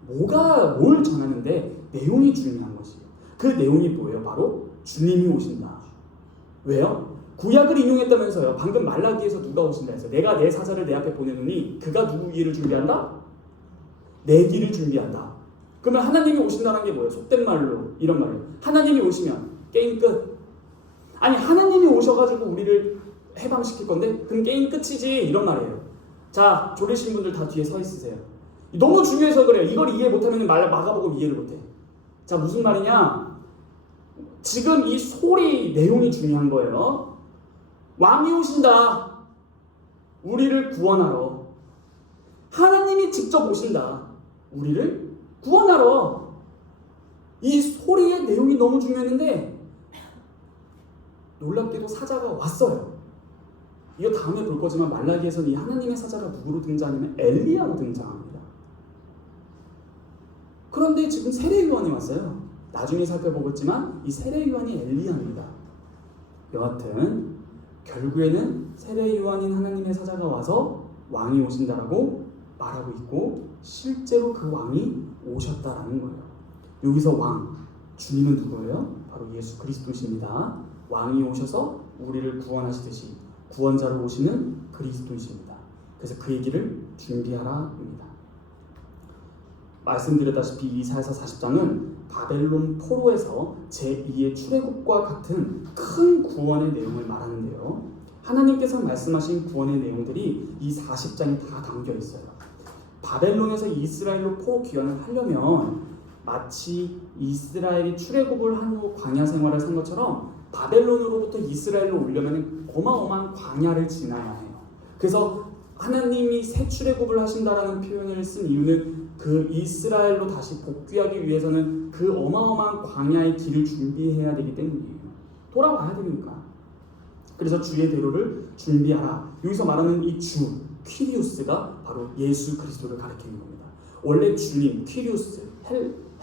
뭘 전하는데 내용이 중요한 것이에요. 그 내용이 뭐예요? 바로 주님이 오신다. 왜요? 구약을 인용했다면서요. 방금 말라기에서 누가 오신다 했어요. 내가 내 사자를 내 앞에 보내노니 그가 누구 길을 준비한다? 내 길을 준비한다. 그러면 하나님이 오신다는 게 뭐예요? 속된 말로 이런 말이에요. 하나님이 오시면 게임 끝. 아니 하나님이 오셔가지고 우리를 해방시킬 건데 그럼 게임 끝이지 이런 말이에요. 자, 졸리신 분들 다 뒤에 서 있으세요. 너무 중요해서 그래요. 이걸 이해 못하면 마가복음 이해를 못해. 자, 무슨 말이냐? 지금 이 소리 내용이 중요한 거예요. 왕이 오신다. 우리를 구원하러. 하나님이 직접 오신다. 우리를 구원하러. 이 소리의 내용이 너무 중요했는데 놀랍게도 사자가 왔어요. 이거 다음에 볼 거지만 말라기에서는 이 하나님의 사자가 누구로 등장하냐면 엘리야로 등장합니다. 그런데 지금 세례요한이 왔어요. 나중에 살펴보겠지만 이 세례요한이 엘리야입니다. 여하튼 결국에는 세례요한인 하나님의 사자가 와서 왕이 오신다라고 말하고 있고 실제로 그 왕이 오셨다라는 거예요. 여기서 왕, 주님은 누구예요? 바로 예수 그리스도이십니다. 왕이 오셔서 우리를 구원하시듯이 구원자로 오시는 그리스도이십니다. 그래서 그 얘기를 준비하라입니다. 말씀드렸다시피 이사야서 40장은 바벨론 포로에서 제2의 출애굽과 같은 큰 구원의 내용을 말하는데요. 하나님께서 말씀하신 구원의 내용들이 이 40장에 다 담겨 있어요. 바벨론에서 이스라엘로 포로 귀환을 하려면 마치 이스라엘이 출애굽을 한 후 광야 생활을 산 것처럼 바벨론으로부터 이스라엘로 오려면 어마어마한 광야를 지나야 해요. 그래서 하나님이 새 출애굽을 하신다라는 표현을 쓴 이유는 그 이스라엘로 다시 복귀하기 위해서는 그 어마어마한 광야의 길을 준비해야 되기 때문이에요. 돌아와야 되니까. 그래서 주의 대로를 준비하라. 여기서 말하는 이 주, 퀴리우스가 바로 예수 그리스도를 가리키는 겁니다. 원래 주님, 퀴리우스,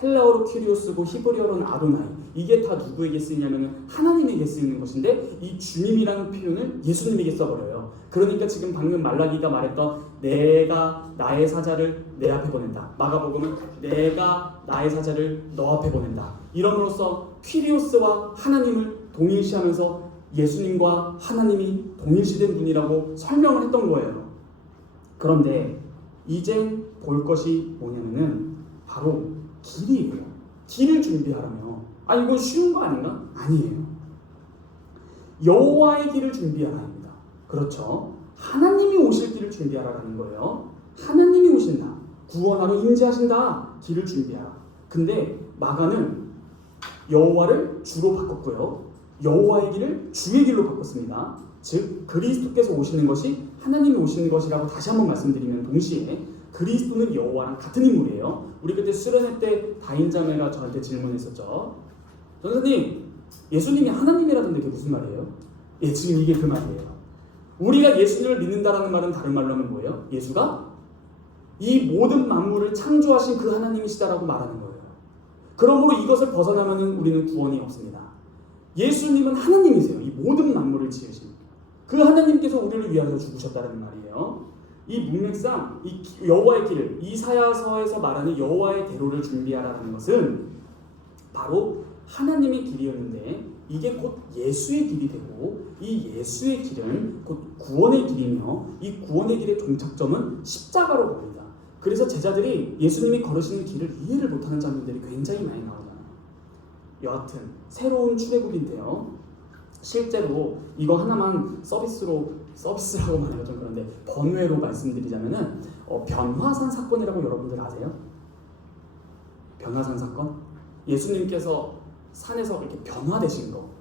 헬라어로 퀴리오스고 히브리어로는 아도나이. 이게 다 누구에게 쓰이냐면 하나님에게 쓰이는 것인데 이 주님이라는 표현을 예수님에게 써버려요. 그러니까 지금 방금 말라기가 말했던 내가 나의 사자를 내 앞에 보낸다. 마가복음은 내가 나의 사자를 너 앞에 보낸다. 이름으로써 퀴리오스와 하나님을 동일시하면서 예수님과 하나님이 동일시된 분이라고 설명을 했던 거예요. 그런데 이제 볼 것이 뭐냐면은 바로 길이에요. 길을 준비하라며. 이건 쉬운 거 아닌가? 아니에요. 여호와의 길을 준비하라입니다. 그렇죠? 하나님이 오실 길을 준비하라는 거예요. 하나님이 오신다. 구원하러 임재하신다. 길을 준비하라. 근데 마가는 여호와를 주로 바꿨고요. 여호와의 길을 주의 길로 바꿨습니다. 즉 그리스도께서 오시는 것이 하나님이 오시는 것이라고 다시 한번 말씀드리면 동시에 그리스도는 여호와랑 같은 인물이에요. 우리 그때 수련회 때 다인자매가 저한테 질문했었죠. 선생님, 예수님이 하나님이라던데 그게 무슨 말이에요? 예, 지금 이게 그 말이에요. 우리가 예수님을 믿는다라는 말은 다른 말로 하면 뭐예요? 예수가 이 모든 만물을 창조하신 그 하나님이시다라고 말하는 거예요. 그러므로 이것을 벗어나면 우리는 구원이 없습니다. 예수님은 하나님이세요. 이 모든 만물을 지으신 그 하나님께서 우리를 위하여 죽으셨다는 말이에요. 이 문맥상 이 여호와의 길을 이사야서에서 말하는 여호와의 대로를 준비하라는 것은 바로 하나님의 길이었는데 이게 곧 예수의 길이 되고 이 예수의 길은 곧 구원의 길이며 이 구원의 길의 종착점은 십자가로 봅니다. 그래서 제자들이 예수님이 걸으시는 길을 이해를 못하는 장면들이 굉장히 많이 나오잖아요. 여하튼 새로운 출애굽인데요. 실제로 이거 하나만 서비스라고 말하기가 좀 그런데 번외로 말씀드리자면은 변화산 사건이라고 여러분들 아세요? 변화산 사건? 예수님께서 산에서 이렇게 변화되신 거.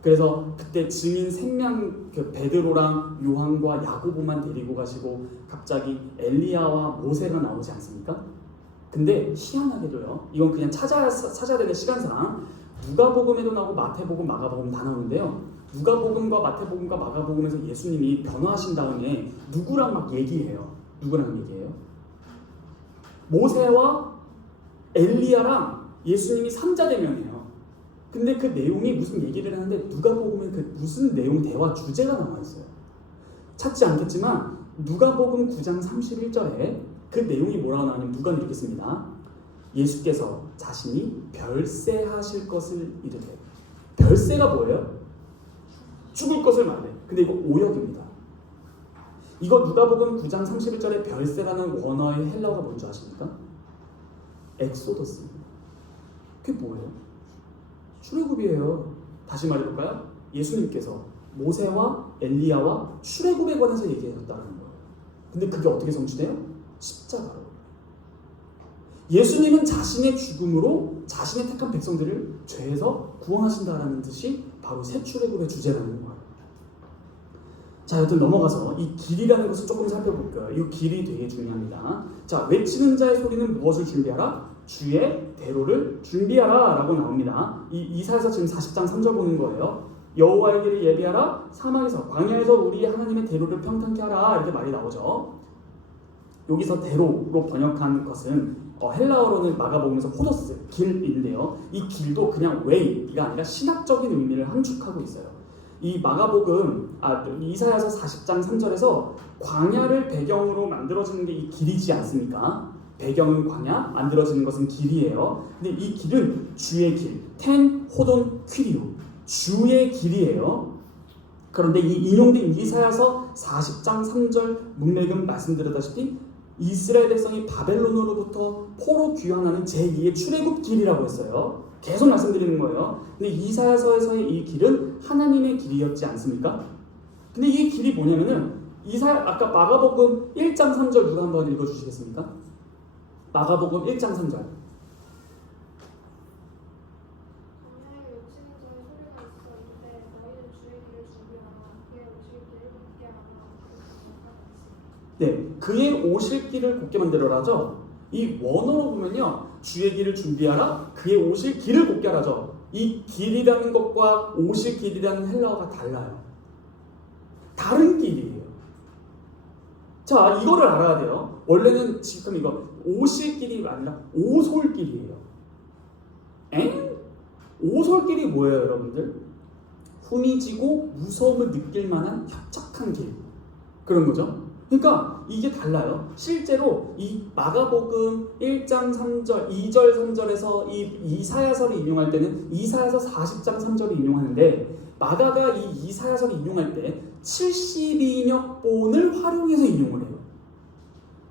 그래서 그때 증인 생명 그 베드로랑 요한과 야고보만 데리고 가시고 갑자기 엘리야와 모세가 나오지 않습니까? 근데 희한하게도요. 이건 그냥 찾아야 되는 시간상 누가복음에도 나오고 마태복음, 마가복음 다 나오는데요. 누가복음과 마태복음과 마가복음에서 예수님이 변화하신 다음에 누구랑 막 얘기해요. 누구랑 얘기해요? 모세와 엘리야랑 예수님이 삼자대면이에요. 근데 그 내용이 무슨 얘기를 하는데 누가복음에 그 무슨 내용 대화 주제가 나와 있어요. 찾지 않겠지만 누가복음 9장 31절에 그 내용이 뭐라고 나오냐면 누가 읽겠습니다. 예수께서 자신이 별세하실 것을 이르되. 별세가 뭐예요? 죽을 것을 말해. 근데 이거 오역입니다. 이거 누가복음 9장 31절에 별세라는 원어의 헬라어가 뭔지 아십니까? 엑소더스입니다. 그게 뭐예요? 출애굽이에요. 다시 말해볼까요? 예수님께서 모세와 엘리야와 출애굽에 관해서 얘기하셨다는 거예요. 근데 그게 어떻게 성취돼요? 십자가로. 예수님은 자신의 죽음으로 자신의 택한 백성들을 죄에서 구원하신다라는 뜻이 바로 새 출애굽의 주제라는 거예요. 자, 여튼 넘어가서 이 길이라는 것을 조금 살펴볼게요. 이 길이 되게 중요합니다. 자, 외치는 자의 소리는 무엇을 준비하라? 주의 대로를 준비하라 라고 나옵니다. 이사야서 지금 40장 3절 보는 거예요. 여호와의 길을 예비하라. 사막에서 광야에서 우리 하나님의 대로를 평탄케 하라. 이렇게 말이 나오죠. 여기서 대로로 번역한 것은 헬라어로는 마가복음에서 포도스, 길인데요. 이 길도 그냥 웨이가 아니라 신학적인 의미를 함축하고 있어요. 이 마가복음, 이사야서 40장 3절에서 광야를 배경으로 만들어지는 게 이 길이지 않습니까? 배경은 광야, 만들어지는 것은 길이에요. 근데 이 길은 주의 길, 텐 호돈 퀴리오, 주의 길이에요. 그런데 이 인용된 이사야서 40장 3절 문맥은 말씀드렸다시피 이스라엘 백성이 바벨론으로부터 포로 귀환하는 제2의 출애굽 길이라고 했어요. 계속 말씀드리는 거예요. 근데 이사야서에서의 이 길은 하나님의 길이었지 않습니까? 근데 이 길이 뭐냐면은 아까 마가복음 1장 3절 누가 한번 읽어주시겠습니까? 마가복음 1장 3절. 네, 그의 오실 길을 곱게 만들어라죠. 이 원어로 보면요, 주의 길을 준비하라, 그의 오실 길을 곱게 하라죠. 이 길이라는 것과 오실 길이라는 헬라어가 달라요. 다른 길이에요. 자, 이거를 알아야 돼요. 원래는 지금 이거 오실 길이 아니라 오솔 길이에요. 엥? 오솔길이 뭐예요, 여러분들? 후미지고 무서움을 느낄 만한 협착한 길, 그런 거죠. 그러니까 이게 달라요. 실제로 이 마가복음 1장 3절, 2절 3절에서 이 이사야서를 인용할 때는 이사야서 40장 3절을 인용하는데, 마가가 이 이사야서를 인용할 때 72인역본을 활용해서 인용을 해요.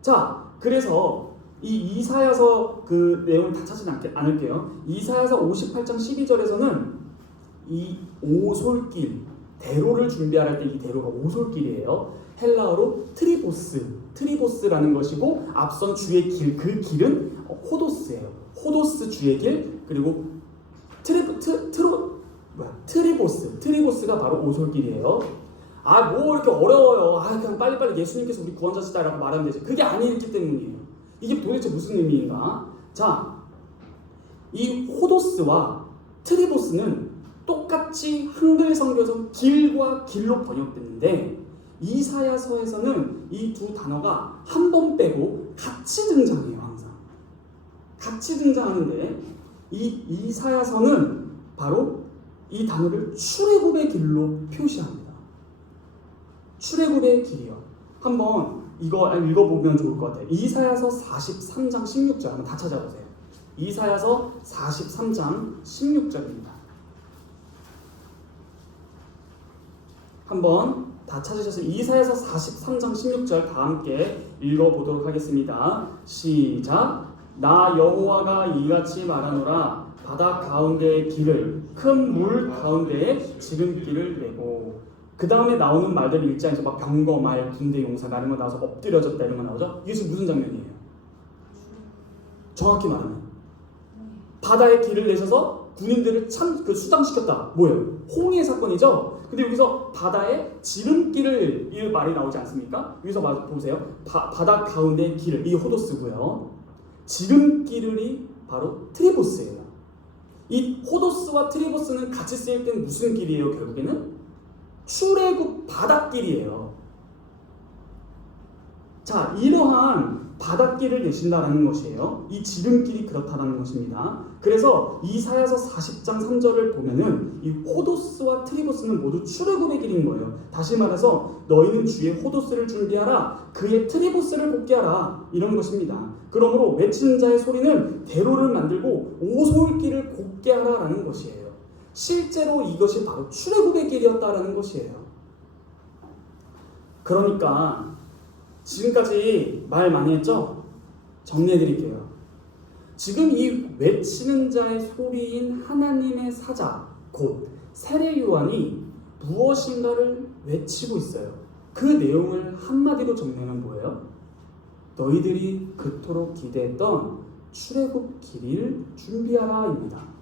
자, 그래서 이 이사야서 그 내용을 다 찾지 않을게요. 이사야서 58장 12절에서는 이 오솔길, 대로를 준비할 때 이 대로가 오솔길이에요. 헬라어로 트리보스라는 것이고, 앞선 주의 길, 그 길은 호도스예요. 호도스 주의 길, 그리고 트리보스가 바로 오솔길이에요. 아, 뭐 이렇게 어려워요. 아, 그냥 빨리빨리 예수님께서 우리 구원자시다라고 말하면 되지. 그게 아니기 때문이에요. 이게 도대체 무슨 의미인가? 자, 이 호도스와 트리보스는 똑같이 한글 성경에서 길과 길로 번역됐는데, 이사야서에서는 이 두 단어가 한 번 빼고 같이 등장해요. 항상 같이 등장하는데, 이 이사야서는 바로 이 단어를 출애굽의 길로 표시합니다. 출애굽의 길이요. 한번 이거 읽어보면 좋을 것 같아요. 이사야서 43장 16절 한번 다 찾아보세요. 이사야서 43장 16절입니다. 한번 다 찾으셔서 이사야서 43장 16절 다 함께 읽어보도록 하겠습니다. 시작. 나 여호와가 이같이 말하노라. 바다 가운데의 길을, 큰 물 가운데에 지름길을 내고. 그 다음에 나오는 말들 읽자에서 막 병거말, 군대 용사 나는 거 나와서 엎드려졌다 이런 거 나오죠. 이게 지금 무슨 장면이에요? 정확히 말하면 바다에 길을 내셔서 군인들을 수장시켰다. 뭐예요? 홍해 사건이죠. 근데 여기서 바다에 지름길을, 이 말이 나오지 않습니까? 여기서 보세요. 바다 가운데 길을, 이 호도스고요. 지름길이 바로 트리보스예요. 이 호도스와 트리보스는 같이 쓰일 때는 무슨 길이에요? 결국에는 출애굽 바닷길이에요. 자, 이러한 바닷길을 내신다라는 것이에요. 이 지름길이 그렇다라는 것입니다. 그래서 이사야서 40장 3절을 보면은 이 호도스와 트리보스는 모두 출애굽의 길인 거예요. 다시 말해서 너희는 주의 호도스를 준비하라, 그의 트리보스를 복귀하라, 이런 것입니다. 그러므로 외치는 자의 소리는 대로를 만들고 오솔길을 곱게 하라라는 것이에요. 실제로 이것이 바로 출애굽의 길이었다라는 것이에요. 그러니까 지금까지 말 많이 했죠? 정리해드릴게요. 지금 이 외치는 자의 소리인 하나님의 사자, 곧 세례 요한이 무엇인가를 외치고 있어요. 그 내용을 한마디로 정리하면 뭐예요? 너희들이 그토록 기대했던 출애굽 길을 준비하라입니다.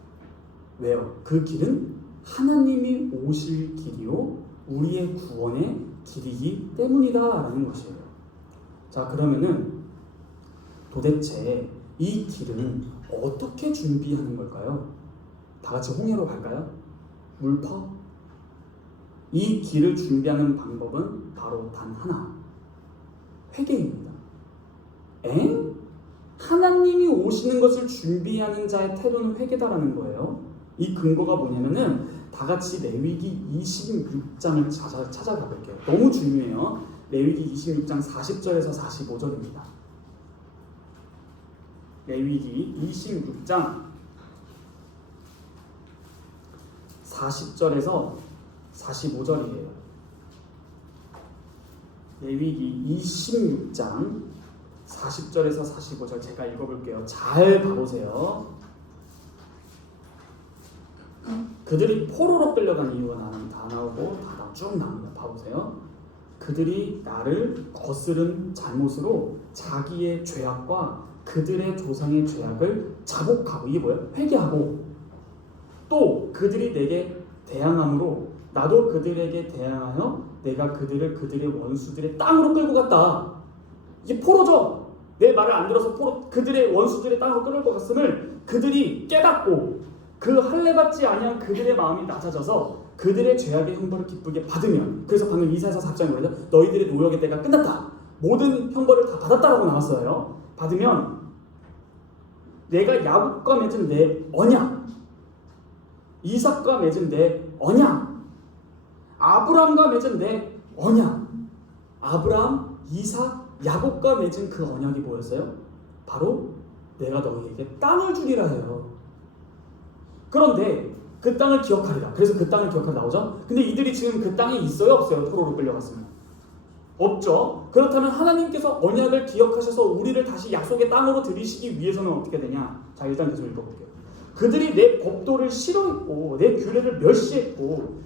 왜요? 그 길은 하나님이 오실 길이요, 우리의 구원의 길이기 때문이다라는 것이에요. 자, 그러면은 도대체 이 길은 어떻게 준비하는 걸까요? 다 같이 홍해로 갈까요? 물퍼? 이 길을 준비하는 방법은 바로 단 하나, 회개입니다. 엥? 하나님이 오시는 것을 준비하는 자의 태도는 회개다라는 거예요. 이 근거가 뭐냐면은 다 같이 레위기 26장을 찾아가 볼게요. 너무 중요해요. 레위기 26장 40절에서 45절입니다. 레위기 26장 40절에서 45절이에요. 레위기 26장 40절에서 45절 제가 읽어볼게요. 잘 봐보세요. 그들이 포로로 끌려간 이유가 나는 다 나오고 다 쭉 나옵니다. 봐보세요. 그들이 나를 거스른 잘못으로 자기의 죄악과 그들의 조상의 죄악을 자복하고, 이게 뭐예요? 회개하고, 또 그들이 내게 대항함으로 나도 그들에게 대항하여 내가 그들을 그들의 원수들의 땅으로 끌고 갔다. 이게 포로죠. 내 말을 안 들어서 그들의 원수들의 땅으로 끌고 갔음을 그들이 깨닫고, 그 할례받지 아니한 그들의 마음이 낮아져서 그들의 죄악의 형벌을 기쁘게 받으면, 그래서 방금 이사야서 4장에 뭐죠? 너희들의 노력의 때가 끝났다, 모든 형벌을 다 받았다라고 나왔어요. 받으면 내가 야곱과 맺은 내 언약, 이삭과 맺은 내 언약, 아브라함과 맺은 내 언약, 아브라함, 이삭, 야곱과 맺은 그 언약이 뭐였어요? 바로 내가 너희에게 땅을 주리라 해요. 그런데 그 땅을 기억하리라. 그래서 그 땅을 기억하리 나오죠? 근데 이들이 지금 그 땅에 있어요? 없어요? 포로로 끌려갔으면 없죠. 그렇다면 하나님께서 언약을 기억하셔서 우리를 다시 약속의 땅으로 들이시기 위해서는 어떻게 되냐? 자, 일단 계속 읽어볼게요. 그들이 내 법도를 싫어했고 내 규례를 멸시했고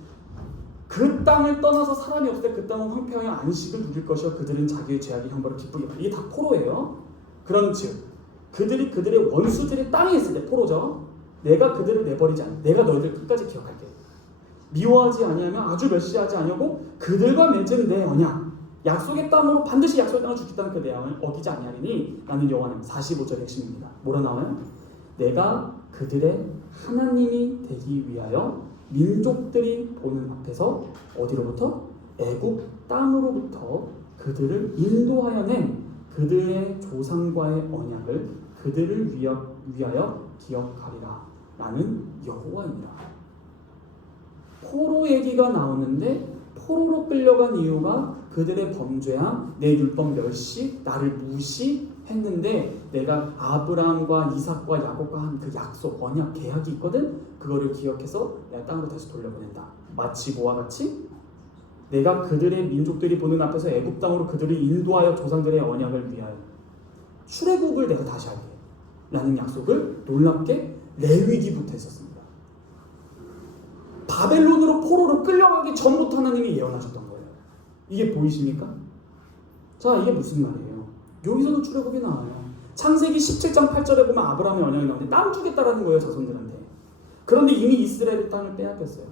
그 땅을 떠나서 사람이 없을 때 그 땅은 황폐하여 안식을 누릴 것이요 그들은 자기의 죄악의 형벌을 기쁘게 받으리라. 이게 다 포로예요. 그런즉 그들이 그들의 원수들의 땅에 있을 때, 포로죠. 내가 그들을 내버리지 않아. 내가 너희들 끝까지 기억할게. 미워하지 아니하며 아주 멸시하지 아니하고 그들과 맺은 내 언약, 약속의 땅으로 반드시 약속의 땅을 주겠다는 그 내용을 어기지 아니하리니 나는 여호와는 45절 핵심입니다. 뭐라 나와요? 내가 그들의 하나님이 되기 위하여 민족들이 보는 앞에서 어디로부터? 애굽 땅으로부터 그들을 인도하여 낸 그들의 조상과의 언약을 그들을 위하여 기억하리라. 나는 여호와이니라. 포로 얘기가 나오는데 포로로 끌려간 이유가 그들의 범죄야, 내 율법 멸시, 나를 무시했는데 내가 아브라함과 이삭과 야곱과 한 그 약속, 언약, 계약이 있거든. 그거를 기억해서 내가 땅으로 다시 돌려보낸다. 마치 뭐와 같이 내가 그들의 민족들이 보는 앞에서 애굽 땅으로 그들을 인도하여 조상들의 언약을 위하여 출애굽을 내가 다시 할게 라는 약속을 놀랍게 레위기부터 했었습니다. 바벨론으로 포로로 끌려가기 전부터 하나님이 예언하셨던 거예요. 이게 보이십니까? 자, 이게 무슨 말이에요? 여기서도 출애굽이 나와요. 창세기 17장 8절에 보면 아브라함의 언약이 나오는데 땅 주겠다라는 거예요, 자손들한테. 그런데 이미 이스라엘의 땅을 빼앗겼어요.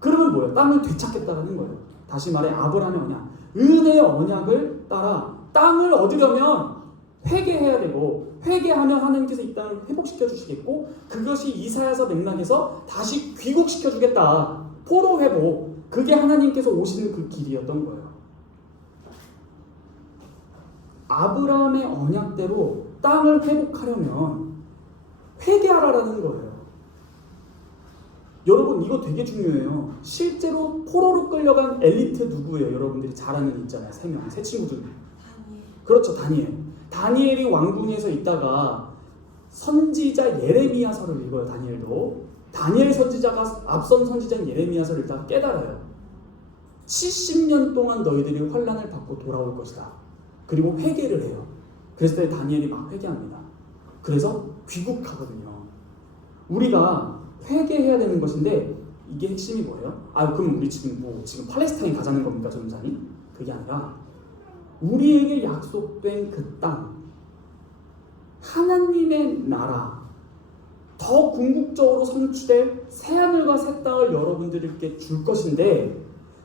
그러면 뭐예요? 땅을 되찾겠다라는 거예요. 다시 말해 아브라함의 언약, 은혜의 언약을 따라 땅을 얻으려면 회개해야 되고, 회개하면 하나님께서 이 땅을 회복시켜 주시겠고, 그것이 이사야서 맥락에서 다시 귀국시켜 주겠다. 포로 회복. 그게 하나님께서 오시는 그 길이었던 거예요. 아브라함의 언약대로 땅을 회복하려면 회개하라라는 거예요. 여러분, 이거 되게 중요해요. 실제로 포로로 끌려간 엘리트 누구예요? 여러분들이 잘 아는 있잖아요. 세 친구들. 그렇죠, 다니엘이 왕궁에서 있다가 선지자 예레미야서를 읽어요. 다니엘 선지자가 앞선 선지자인 예레미야서를 읽다가 깨달아요. 70년 동안 너희들이 환난을 받고 돌아올 것이다. 그리고 회개를 해요. 그래서 다니엘이 막 회개합니다. 그래서 귀국하거든요. 우리가 회개해야 되는 것인데 이게 핵심이 뭐예요? 그럼 우리 지금 팔레스타인 가자는 겁니까, 전사님? 그게 아니라 우리에게 약속된 그 땅, 하나님의 나라, 더 궁극적으로 성취될 새하늘과 새 땅을 여러분들께 줄 것인데,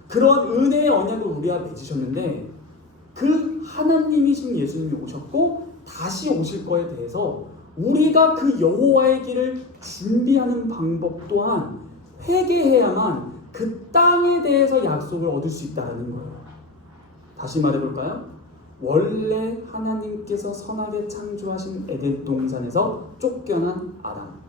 그런 은혜의 언약을 우리와 맺으셨는데 그 하나님이신 예수님이 오셨고 다시 오실 거에 대해서 우리가 그 여호와의 길을 준비하는 방법 또한 회개해야만 그 땅에 대해서 약속을 얻을 수 있다는 거예요. 다시 말해볼까요? 원래 하나님께서 선하게 창조하신 에덴 동산에서 쫓겨난 아담,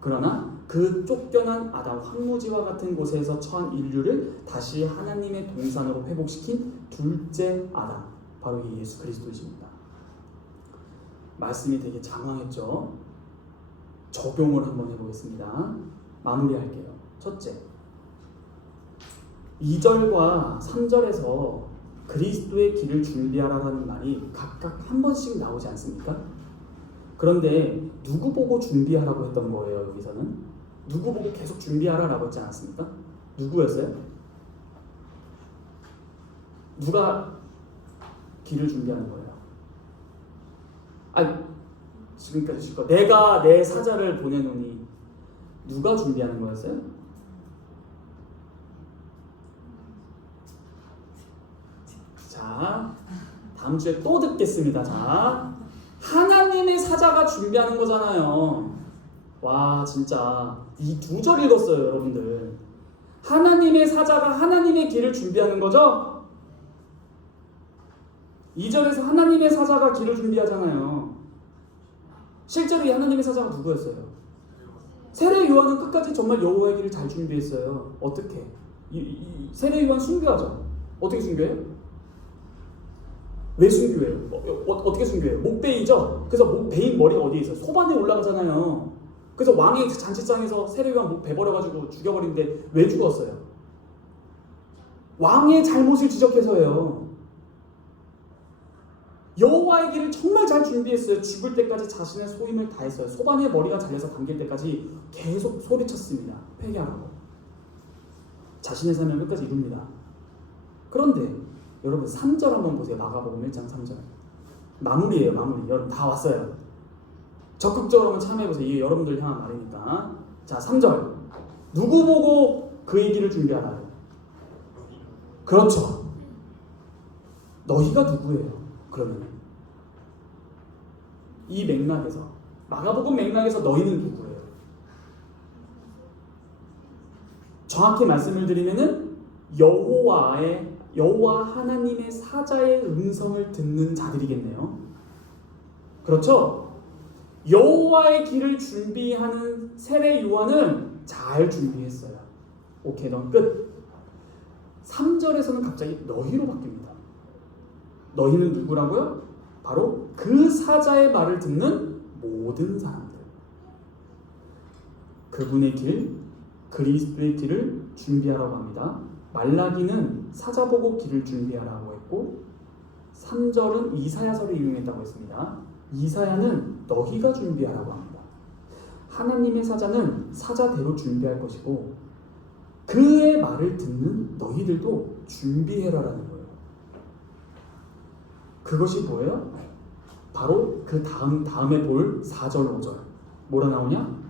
그러나 그 쫓겨난 아담, 황무지와 같은 곳에서 처한 인류를 다시 하나님의 동산으로 회복시킨 둘째 아담, 바로 이 예수 그리스도이십니다. 말씀이 되게 장황했죠? 적용을 한번 해보겠습니다. 마무리할게요. 첫째, 2절과 3절에서 그리스도의 길을 준비하라는 말이 각각 한 번씩 나오지 않습니까? 그런데 누구 보고 준비하라고 했던 거예요? 여기서는 누구 보고 계속 준비하라고 했지 않았습니까? 누구였어요? 누가 길을 준비하는 거예요? 지금까지 실컷 내가 내 사자를 보내노니 누가 준비하는 거였어요? 자, 다음 주에 또 듣겠습니다. 자, 하나님의 사자가 준비하는 거잖아요. 와, 진짜 이 2절 읽었어요, 여러분들. 하나님의 사자가 하나님의 길을 준비하는 거죠? 2절에서 하나님의 사자가 길을 준비하잖아요. 실제로 이 하나님의 사자가 누구였어요? 세례 요한은 끝까지 정말 여호와의 길을 잘 준비했어요. 어떻게? 세례 요한 순교하죠. 어떻게 순교해요? 왜 순교해요? 어떻게 순교해요? 목베이죠. 그래서 목베인 머리가 어디에 있어요? 소반에 올라가잖아요. 그래서 왕의 잔치장에서 세례 요한 목 베버려가지고 죽여버리는데 왜 죽었어요? 왕의 잘못을 지적해서요. 여호와의 길을 정말 잘 준비했어요. 죽을 때까지 자신의 소임을 다했어요. 소반의 머리가 잘려서 감길 때까지 계속 소리쳤습니다. 회개하라고. 자신의 삶을 끝까지 이룹니다. 그런데 여러분 3절 한번 보세요. 마가복음 1장 3절. 마무리예요. 마무리. 여러분 다 왔어요. 적극적으로 한번 참여해보세요. 이게 여러분들 향한 말이니까. 자, 3절. 누구 보고 그의 길을 준비하라? 그렇죠. 너희가 누구예요? 그러면 이 맥락에서, 마가복음 맥락에서 너희는 누구예요? 정확히 말씀을 드리면은 여호와 하나님의 사자의 음성을 듣는 자들이겠네요. 그렇죠? 여호와의 길을 준비하는 세례 요한은 잘 준비했어요. 오케이, 넌 끝. 3절에서는 갑자기 너희로 바뀝니다. 너희는 누구라고요? 바로 그 사자의 말을 듣는 모든 사람들. 그분의 길, 그리스도의 길을 준비하라고 합니다. 말라기는 사자 보고 길을 준비하라고 했고 3절은 이사야서를 인용했다고 했습니다. 이사야는 너희가 준비하라고 합니다. 하나님의 사자는 사자대로 준비할 것이고 그의 말을 듣는 너희들도 준비해라라는 거예요. 그것이 뭐예요? 바로 그 다음에 볼 4절 5절 뭐라 나오냐?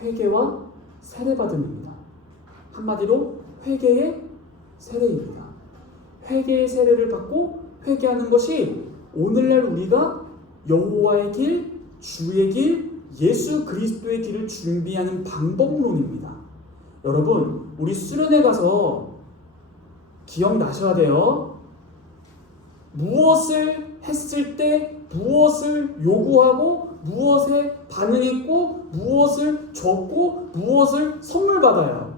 회개와 세례받음입니다. 한마디로 회개의 세례입니다. 회개의 세례를 받고 회개하는 것이 오늘날 우리가 여호와의 길, 주의 길, 예수 그리스도의 길을 준비하는 방법론입니다. 여러분, 우리 수련회 가서 기억나셔야 돼요. 무엇을 했을 때 무엇을 요구하고 무엇에 반응했고 무엇을 줬고 무엇을 선물 받아요.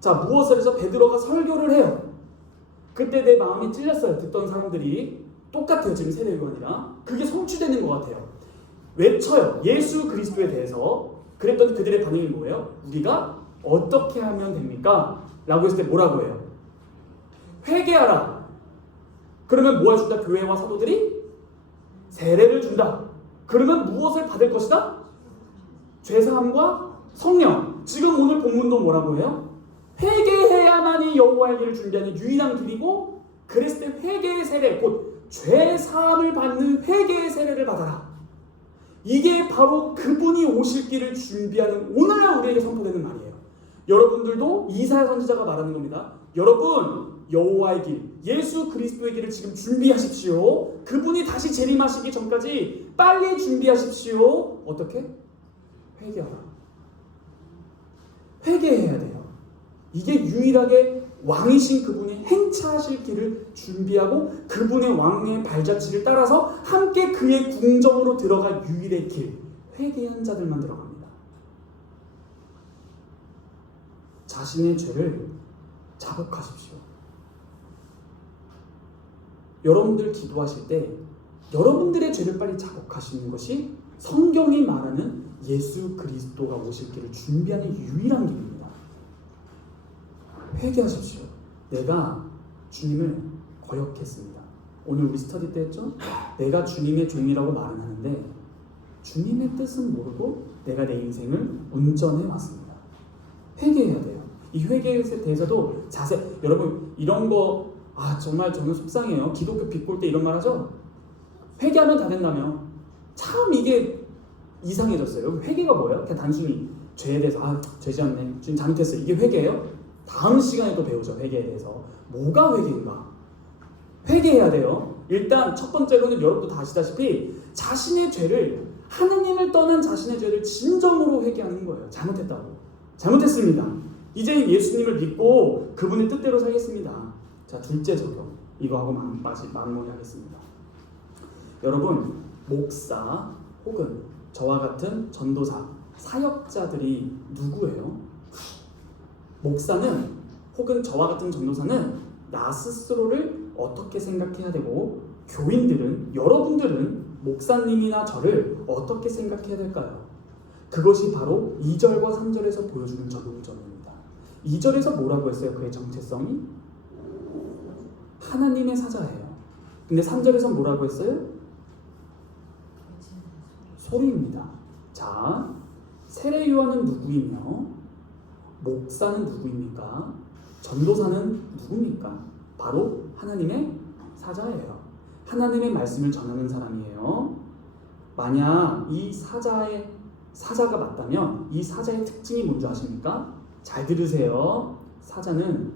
자, 무엇을 해서 베드로가 설교를 해요. 그때 내 마음이 찔렸어요. 듣던 사람들이 똑같아요. 지금 세례 요한이랑 그게 성취되는 것 같아요. 외쳐요. 예수 그리스도에 대해서. 그랬더니 그들의 반응이 뭐예요? 우리가 어떻게 하면 됩니까? 라고 했을 때 뭐라고 해요? 회개하라. 그러면 뭐 해준다? 교회와 사도들이 세례를 준다. 그러면 무엇을 받을 것이다? 죄사함과 성령. 지금 오늘 본문도 뭐라고 해요? 회개해야만이 여호와의 길을 준비하는 유일한 길이고 그랬을 때 회개의 세례, 곧 죄사함을 받는 회개의 세례를 받아라. 이게 바로 그분이 오실 길을 준비하는 오늘날 우리에게 선포되는 말이에요. 여러분들도 이사야 선지자가 말하는 겁니다. 여러분, 여호와의 길, 예수 그리스도의 길을 지금 준비하십시오. 그분이 다시 재림하시기 전까지 빨리 준비하십시오. 어떻게? 회개하라. 회개해야 돼요. 이게 유일하게 왕이신 그분이 행차하실 길을 준비하고 그분의 왕의 발자취를 따라서 함께 그의 궁정으로 들어갈 유일의 길, 회개한 자들만 들어갑니다. 자신의 죄를 자복하십시오. 여러분들 기도하실 때 여러분들의 죄를 빨리 자복하시는 것이 성경이 말하는 예수 그리스도가 오실 길을 준비하는 유일한 길입니다. 회개하십시오. 내가 주님을 거역했습니다. 오늘 우리 스터디 때 했죠? 내가 주님의 종이라고 말은 하는데 주님의 뜻은 모르고 내가 내 인생을 운전해 왔습니다. 회개해야 돼요. 이 회개에 대해서도 여러분 이런 거 정말 저는 속상해요. 기독교 빗볼 때 이런 말 하죠? 회개하면 다 된다며. 참 이게 이상해졌어요. 회개가 뭐예요? 그냥 단순히 죄에 대해서 죄 지었네, 주님 잘못했어요, 이게 회개예요? 다음 시간에 또 배우죠. 회개에 대해서. 뭐가 회개인가? 회개해야 돼요. 일단 첫 번째로는 여러분도 다 아시다시피 자신의 죄를, 하느님을 떠난 자신의 죄를 진정으로 회개하는 거예요. 잘못했다고. 잘못했습니다. 이제 예수님을 믿고 그분의 뜻대로 살겠습니다. 자, 둘째 적용. 이거 하고 마무리하겠습니다. 여러분, 목사 혹은 저와 같은 전도사, 사역자들이 누구예요? 목사는 혹은 저와 같은 전도사는 나 스스로를 어떻게 생각해야 되고, 교인들은, 여러분들은 목사님이나 저를 어떻게 생각해야 될까요? 그것이 바로 2절과 3절에서 보여주는 적용점입니다. 2절에서 뭐라고 했어요? 그의 정체성이? 하나님의 사자예요. 근데 3절에서 뭐라고 했어요? 소리입니다. 자, 세례 요한은 누구이며 목사는 누구입니까? 전도사는 누굽니까? 바로 하나님의 사자예요. 하나님의 말씀을 전하는 사람이에요. 만약 이 사자가 맞다면 이 사자의 특징이 뭔지 아십니까? 잘 들으세요. 사자는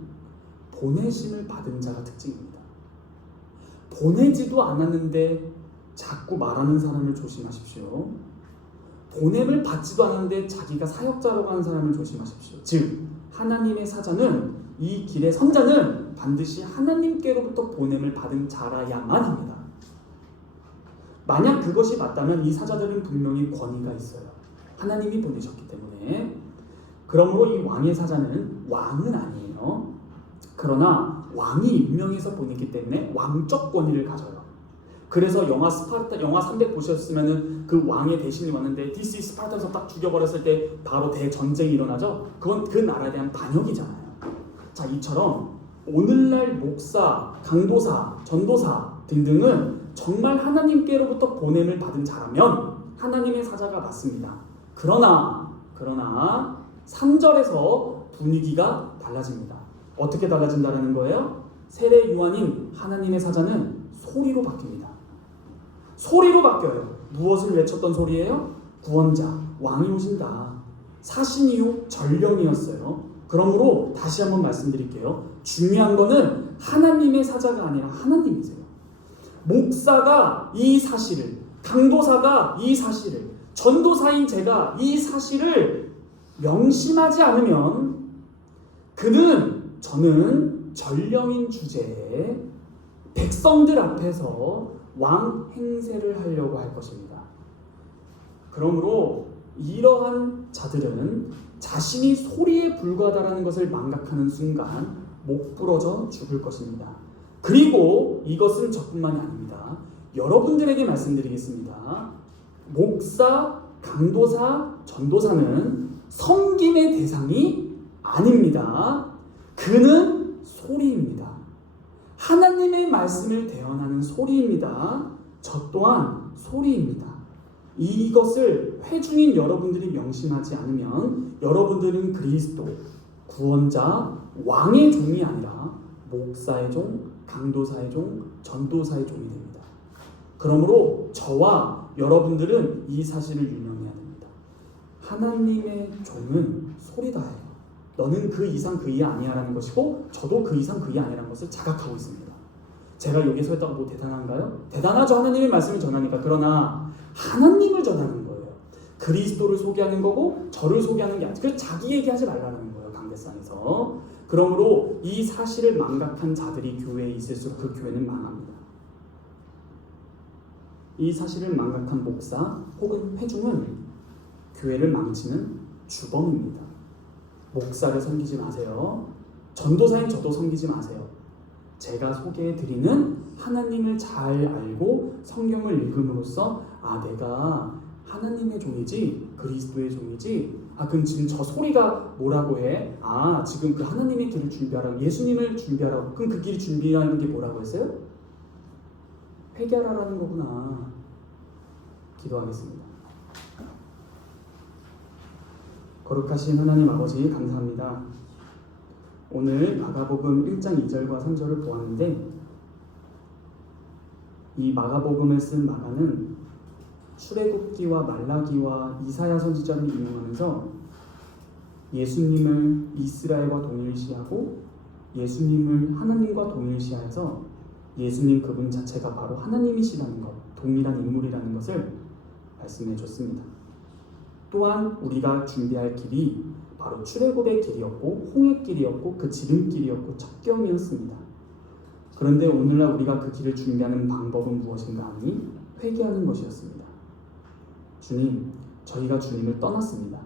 보내심을 받은 자가 특징입니다. 보내지도 않았는데 자꾸 말하는 사람을 조심하십시오. 보냄을 받지도 않았는데 자기가 사역자라고 하는 사람을 조심하십시오. 즉, 하나님의 사자는, 이 길의 선자는 반드시 하나님께로부터 보냄을 받은 자라야만입니다. 만약 그것이 맞다면 이 사자들은 분명히 권위가 있어요. 하나님이 보내셨기 때문에. 그러므로 이 왕의 사자는 왕은 아니에요. 그러나 왕이 유명해서 보냈기 때문에 왕적 권위를 가져요. 그래서 영화 300 보셨으면은 그 왕의 대신이 왔는데 DC 스파르타에서 딱 죽여버렸을 때 바로 대전쟁이 일어나죠. 그건 그 나라에 대한 반역이잖아요. 자, 이처럼 오늘날 목사, 강도사, 전도사 등등은 정말 하나님께로부터 보냄을 받은 자라면 하나님의 사자가 맞습니다. 그러나 3절에서 분위기가 달라집니다. 어떻게 달라진다는 거예요? 세례 요한인 하나님의 사자는 소리로 바뀝니다. 소리로 바뀌어요. 무엇을 외쳤던 소리예요? 구원자, 왕이 오신다. 사신 이후 전령이었어요. 그러므로 다시 한번 말씀드릴게요. 중요한 거는 하나님의 사자가 아니라 하나님이세요. 목사가 이 사실을, 강도사가 이 사실을, 전도사인 제가 이 사실을 명심하지 않으면 저는 전령인 주제에 백성들 앞에서 왕 행세를 하려고 할 것입니다. 그러므로 이러한 자들은 자신이 소리에 불과하다는 것을 망각하는 순간 목 부러져 죽을 것입니다. 그리고 이것은 저뿐만이 아닙니다. 여러분들에게 말씀드리겠습니다. 목사, 강도사, 전도사는 섬김의 대상이 아닙니다. 그는 소리입니다. 하나님의 말씀을 대언하는 소리입니다. 저 또한 소리입니다. 이것을 회중인 여러분들이 명심하지 않으면 여러분들은 그리스도, 구원자, 왕의 종이 아니라 목사의 종, 강도사의 종, 전도사의 종이 됩니다. 그러므로 저와 여러분들은 이 사실을 유념해야 됩니다. 하나님의 종은 소리다예요. 너는 그 이상 그 이하 아니야라는 것이고 저도 그 이상 그 이하 아니라는 것을 자각하고 있습니다. 제가 여기 서 있다고 뭐 대단한가요? 대단하죠. 하나님의 말씀을 전하니까. 그러나 하나님을 전하는 거예요. 그리스도를 소개하는 거고 저를 소개하는 게 아니라 그래서 자기 얘기하지 말라는 거예요. 강대상에서. 그러므로 이 사실을 망각한 자들이 교회에 있을수록 그 교회는 망합니다. 이 사실을 망각한 목사 혹은 회중은 교회를 망치는 주범입니다. 목사를 섬기지 마세요. 전도사인 저도 섬기지 마세요. 제가 소개해드리는 하나님을 잘 알고 성경을 읽음으로써 내가 하나님의 종이지 그리스도의 종이지 그럼 지금 저 소리가 뭐라고 해? 지금 그 하나님의 길을 준비하라고, 예수님을 준비하라고. 그럼 그 길을 준비하는 게 뭐라고 했어요? 회개하라는 거구나. 기도하겠습니다. 거룩하신 하나님 아버지 감사합니다. 오늘 마가복음 1장 2절과 3절을 보았는데 이 마가복음을 쓴 마가는 출애굽기와 말라기와 이사야 선지자를 인용하면서 예수님을 이스라엘과 동일시하고 예수님을 하나님과 동일시해서 예수님 그분 자체가 바로 하나님이시라는 것, 동일한 인물이라는 것을 말씀해 줬습니다. 또한 우리가 준비할 길이 바로 출애굽의 길이었고 홍해 길이었고 그 지름길이었고 첩경이었습니다. 그런데 오늘날 우리가 그 길을 준비하는 방법은 무엇인가 하니 회개하는 것이었습니다. 주님, 저희가 주님을 떠났습니다.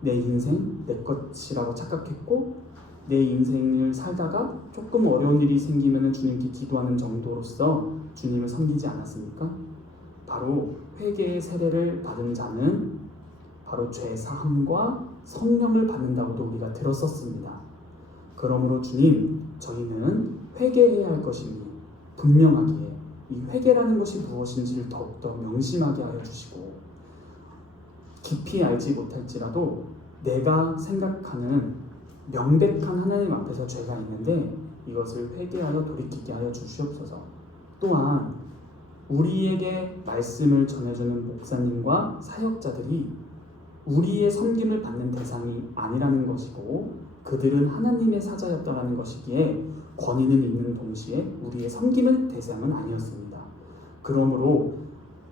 내 인생 내 것이라고 착각했고 내 인생을 살다가 조금 어려운 일이 생기면 주님께 기도하는 정도로서 주님을 섬기지 않았습니까? 바로 회개의 세례를 받은 자는 바로 죄 사함과 성령을 받는다고도 우리가 들었었습니다. 그러므로 주님, 저희는 회개해야 할 것이니 분명하기에 이 회개라는 것이 무엇인지를 더욱더 명심하게 하여 주시고, 깊이 알지 못할지라도 내가 생각하는 명백한 하나님 앞에서 죄가 있는데 이것을 회개하여 돌이키게 하여 주시옵소서. 또한 우리에게 말씀을 전해주는 목사님과 사역자들이 우리의 섬김을 받는 대상이 아니라는 것이고 그들은 하나님의 사자였다라는 것이기에 권위는 있는 동시에 우리의 섬김의 대상은 아니었습니다. 그러므로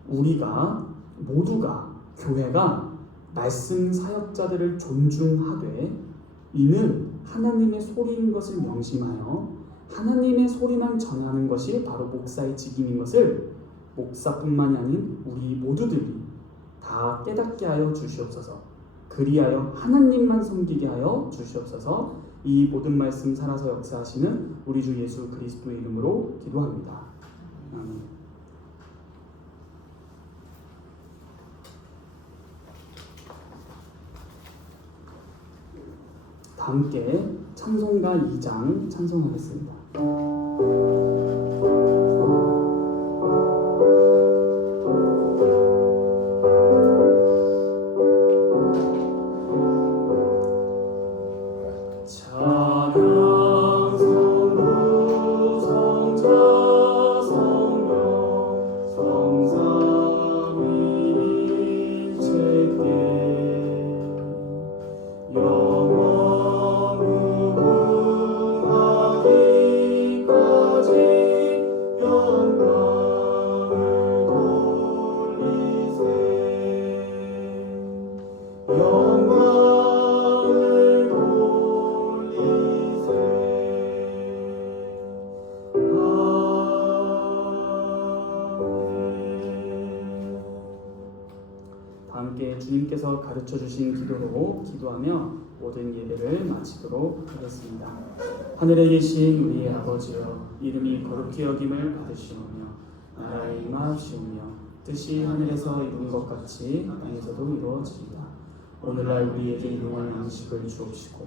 우리가 모두가 교회가 말씀 사역자들을 존중하되 이는 하나님의 소리인 것을 명심하여 하나님의 소리만 전하는 것이 바로 목사의 직임인 것을 목사뿐만이 아닌 우리 모두들이 다 깨닫게 하여 주시옵소서. 그리하여 하나님만 섬기게 하여 주시옵소서. 이 모든 말씀 살아서 역사하시는 우리 주 예수 그리스도의 이름으로 기도합니다. 아멘. 다 함께 찬송가 2장 찬송하겠습니다. 함께 주님께서 가르쳐주신 기도로 기도하며 모든 예배를 마치도록 하겠습니다. 하늘에 계신 우리의 아버지여, 이름이 거룩히 여김을 받으시오며 나라의 임하옵시오며 뜻이 하늘에서 이룬 것 같이 땅에서도 이루어지이다. 오늘날 우리에게 일용할 양식을 주옵시고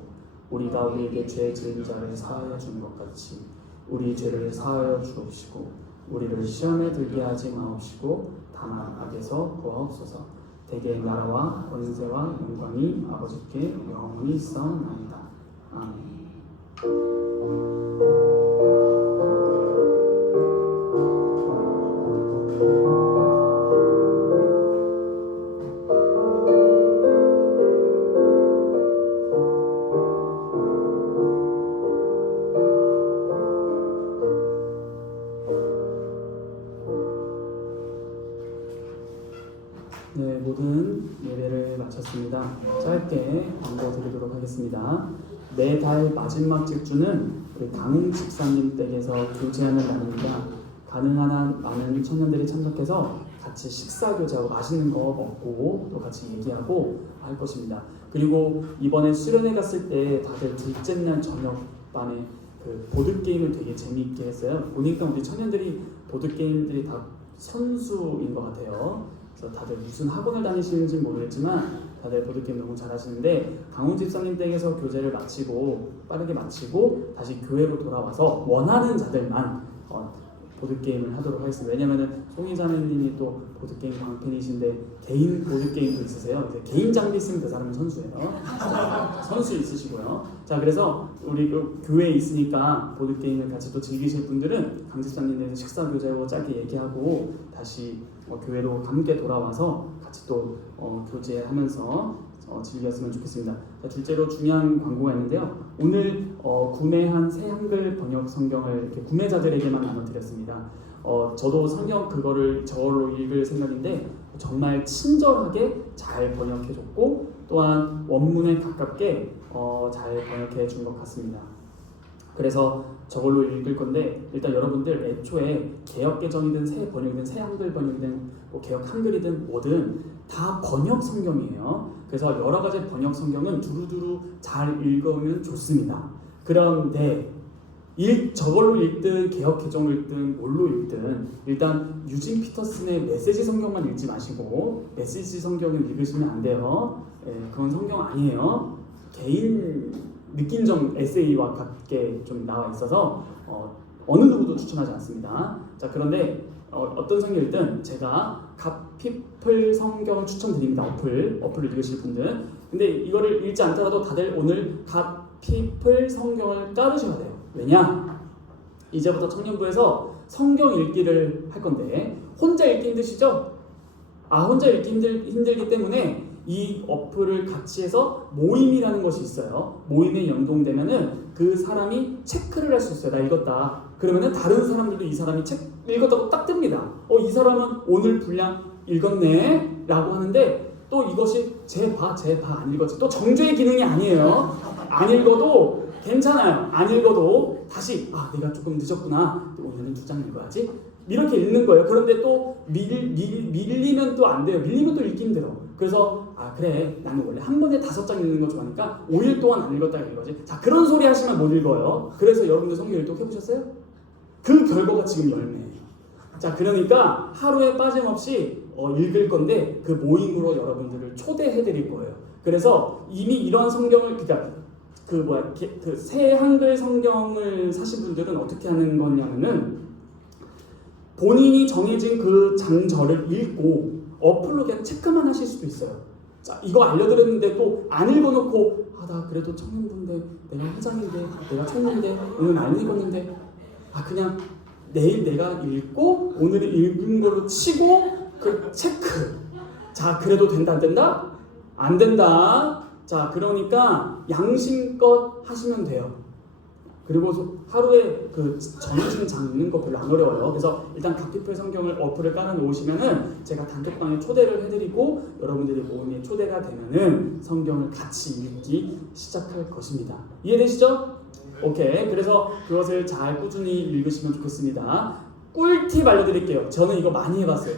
우리가 우리에게 죄 지은 자를 사하여 준 것 같이 우리 죄를 사하여 주옵시고 우리를 시험에 들게 하지 마옵시고 다만 악에서 구하옵소서. 대개 나라와 권세와 영광이 아버지께 영원히 있사옵나이다. 아멘. 네, 모든 예배를 마쳤습니다. 짧게 광고 드리도록 하겠습니다. 매달 마지막 집주는 우리 강웅 집사님 댁에서 교제하는 날입니다. 가능한 한 많은 청년들이 참석해서 같이 식사 교제하고 맛있는 거 먹고 또 같이 얘기하고 할 것입니다. 그리고 이번에 수련회 갔을 때 다들 둘째 날 저녁반에 그 보드게임을 되게 재미있게 했어요. 보니까 우리 청년들이 보드게임들이 다 선수인 것 같아요. 그래서 다들 무슨 학원을 다니시는지 모르겠지만 다들 보드게임 너무 잘하시는데 강훈 집사님 댁에서 교제를 마치고 빠르게 마치고 다시 교회로 돌아와서 원하는 자들만 보드게임을 하도록 하겠습니다. 왜냐면은 송이자매님이 또 보드게임 광팬이신데 개인 보드게임도 있으세요. 이제 개인 장비 쓰면 그 사람은 선수예요. 선수 있으시고요. 자, 그래서 우리 교회에 있으니까 보드게임을 같이 또 즐기실 분들은 강 집사님 댁에서 식사 교제로 짧게 얘기하고 다시 교회로 함께 돌아와서 같이 또 교제하면서 즐겼으면 좋겠습니다. 자, 둘째로 중요한 광고가 있는데요. 오늘 구매한 새 한글 번역 성경을 이렇게 구매자들에게만 나눠드렸습니다. 저도 성경 그거를 저걸로 읽을 생각인데 정말 친절하게 잘 번역해줬고 또한 원문에 가깝게 잘 번역해 준 것 같습니다. 그래서 저걸로 읽을 건데 일단 여러분들 애초에 개역 개정이든 새 번역이든 새 한글 번역이든 뭐 개역 한글이든 뭐든 다 번역 성경이에요. 그래서 여러 가지 번역 성경은 두루두루 잘 읽으면 좋습니다. 그런데 저걸로 읽든 개역 개정을 읽든 뭘로 읽든 일단 유진 피터슨의 메시지 성경만 읽지 마시고 메시지 성경은 읽으시면 안 돼요. 그건 성경 아니에요. 개인 느낀점 에세이와 같게 좀 나와 있어서 어느 누구도 추천하지 않습니다. 자, 그런데 어떤 성경이든 제가 갓피플 성경을 추천드립니다. 어플을 읽으실 분들. 근데 이거를 읽지 않더라도 다들 오늘 갓피플 성경을 따르셔야 돼요. 왜냐? 이제부터 청년부에서 성경 읽기를 할 건데 혼자 읽기 힘드시죠? 혼자 읽기 힘들기 때문에 이 어플을 같이 해서 모임이라는 것이 있어요. 모임에 연동되면은 그 사람이 체크를 할 수 있어요. 나 읽었다. 그러면은 다른 사람들도 이 사람이 책 읽었다고 딱 뜹니다. 이 사람은 오늘 분량 읽었네 라고 하는데 또 이것이 쟤 봐 안 읽었지. 또 정죄의 기능이 아니에요. 안 읽어도 괜찮아요. 안 읽어도 다시 내가 조금 늦었구나. 오늘은 2장 읽어야지. 이렇게 읽는 거예요. 그런데 또 밀리면 또 안 돼요. 밀리면 또 읽기 힘들어. 그래서 그래 나는 원래 한 번에 5장 읽는 거 좋아하니까 5일 동안 안 읽었다 이거지. 자, 그런 소리 하시면 못 읽어요. 그래서 여러분들 성경 일독해보셨어요? 그 결과가 지금 열매예요. 자, 그러니까 하루에 빠짐없이 읽을 건데 그 모임으로 여러분들을 초대해드릴 거예요. 그래서 이미 이런 성경을 그 새 한글 성경을 사신 분들은 어떻게 하는 거냐면은 본인이 정해진 그 장절을 읽고 어플로 그냥 체크만 하실 수도 있어요. 자, 이거 알려드렸는데 또 안 읽어놓고 나 그래도 청년부인데 내가 회장인데 내가 청년인데 오늘 안 읽었는데 그냥 내일 내가 읽고 오늘 읽은 걸로 치고 그 체크. 자, 그래도 된다 안 된다? 안 된다. 자, 그러니까 양심껏 하시면 돼요. 그리고 하루에 그 정해진 장 읽는 거 별로 안 어려워요. 그래서 일단 갓피플 성경을 어플을 깔아놓으시면은 제가 단톡방에 초대를 해드리고 여러분들이 모임에 초대가 되면은 성경을 같이 읽기 시작할 것입니다. 이해되시죠? 오케이. 그래서 그것을 잘 꾸준히 읽으시면 좋겠습니다. 꿀팁 알려드릴게요. 저는 이거 많이 해봤어요.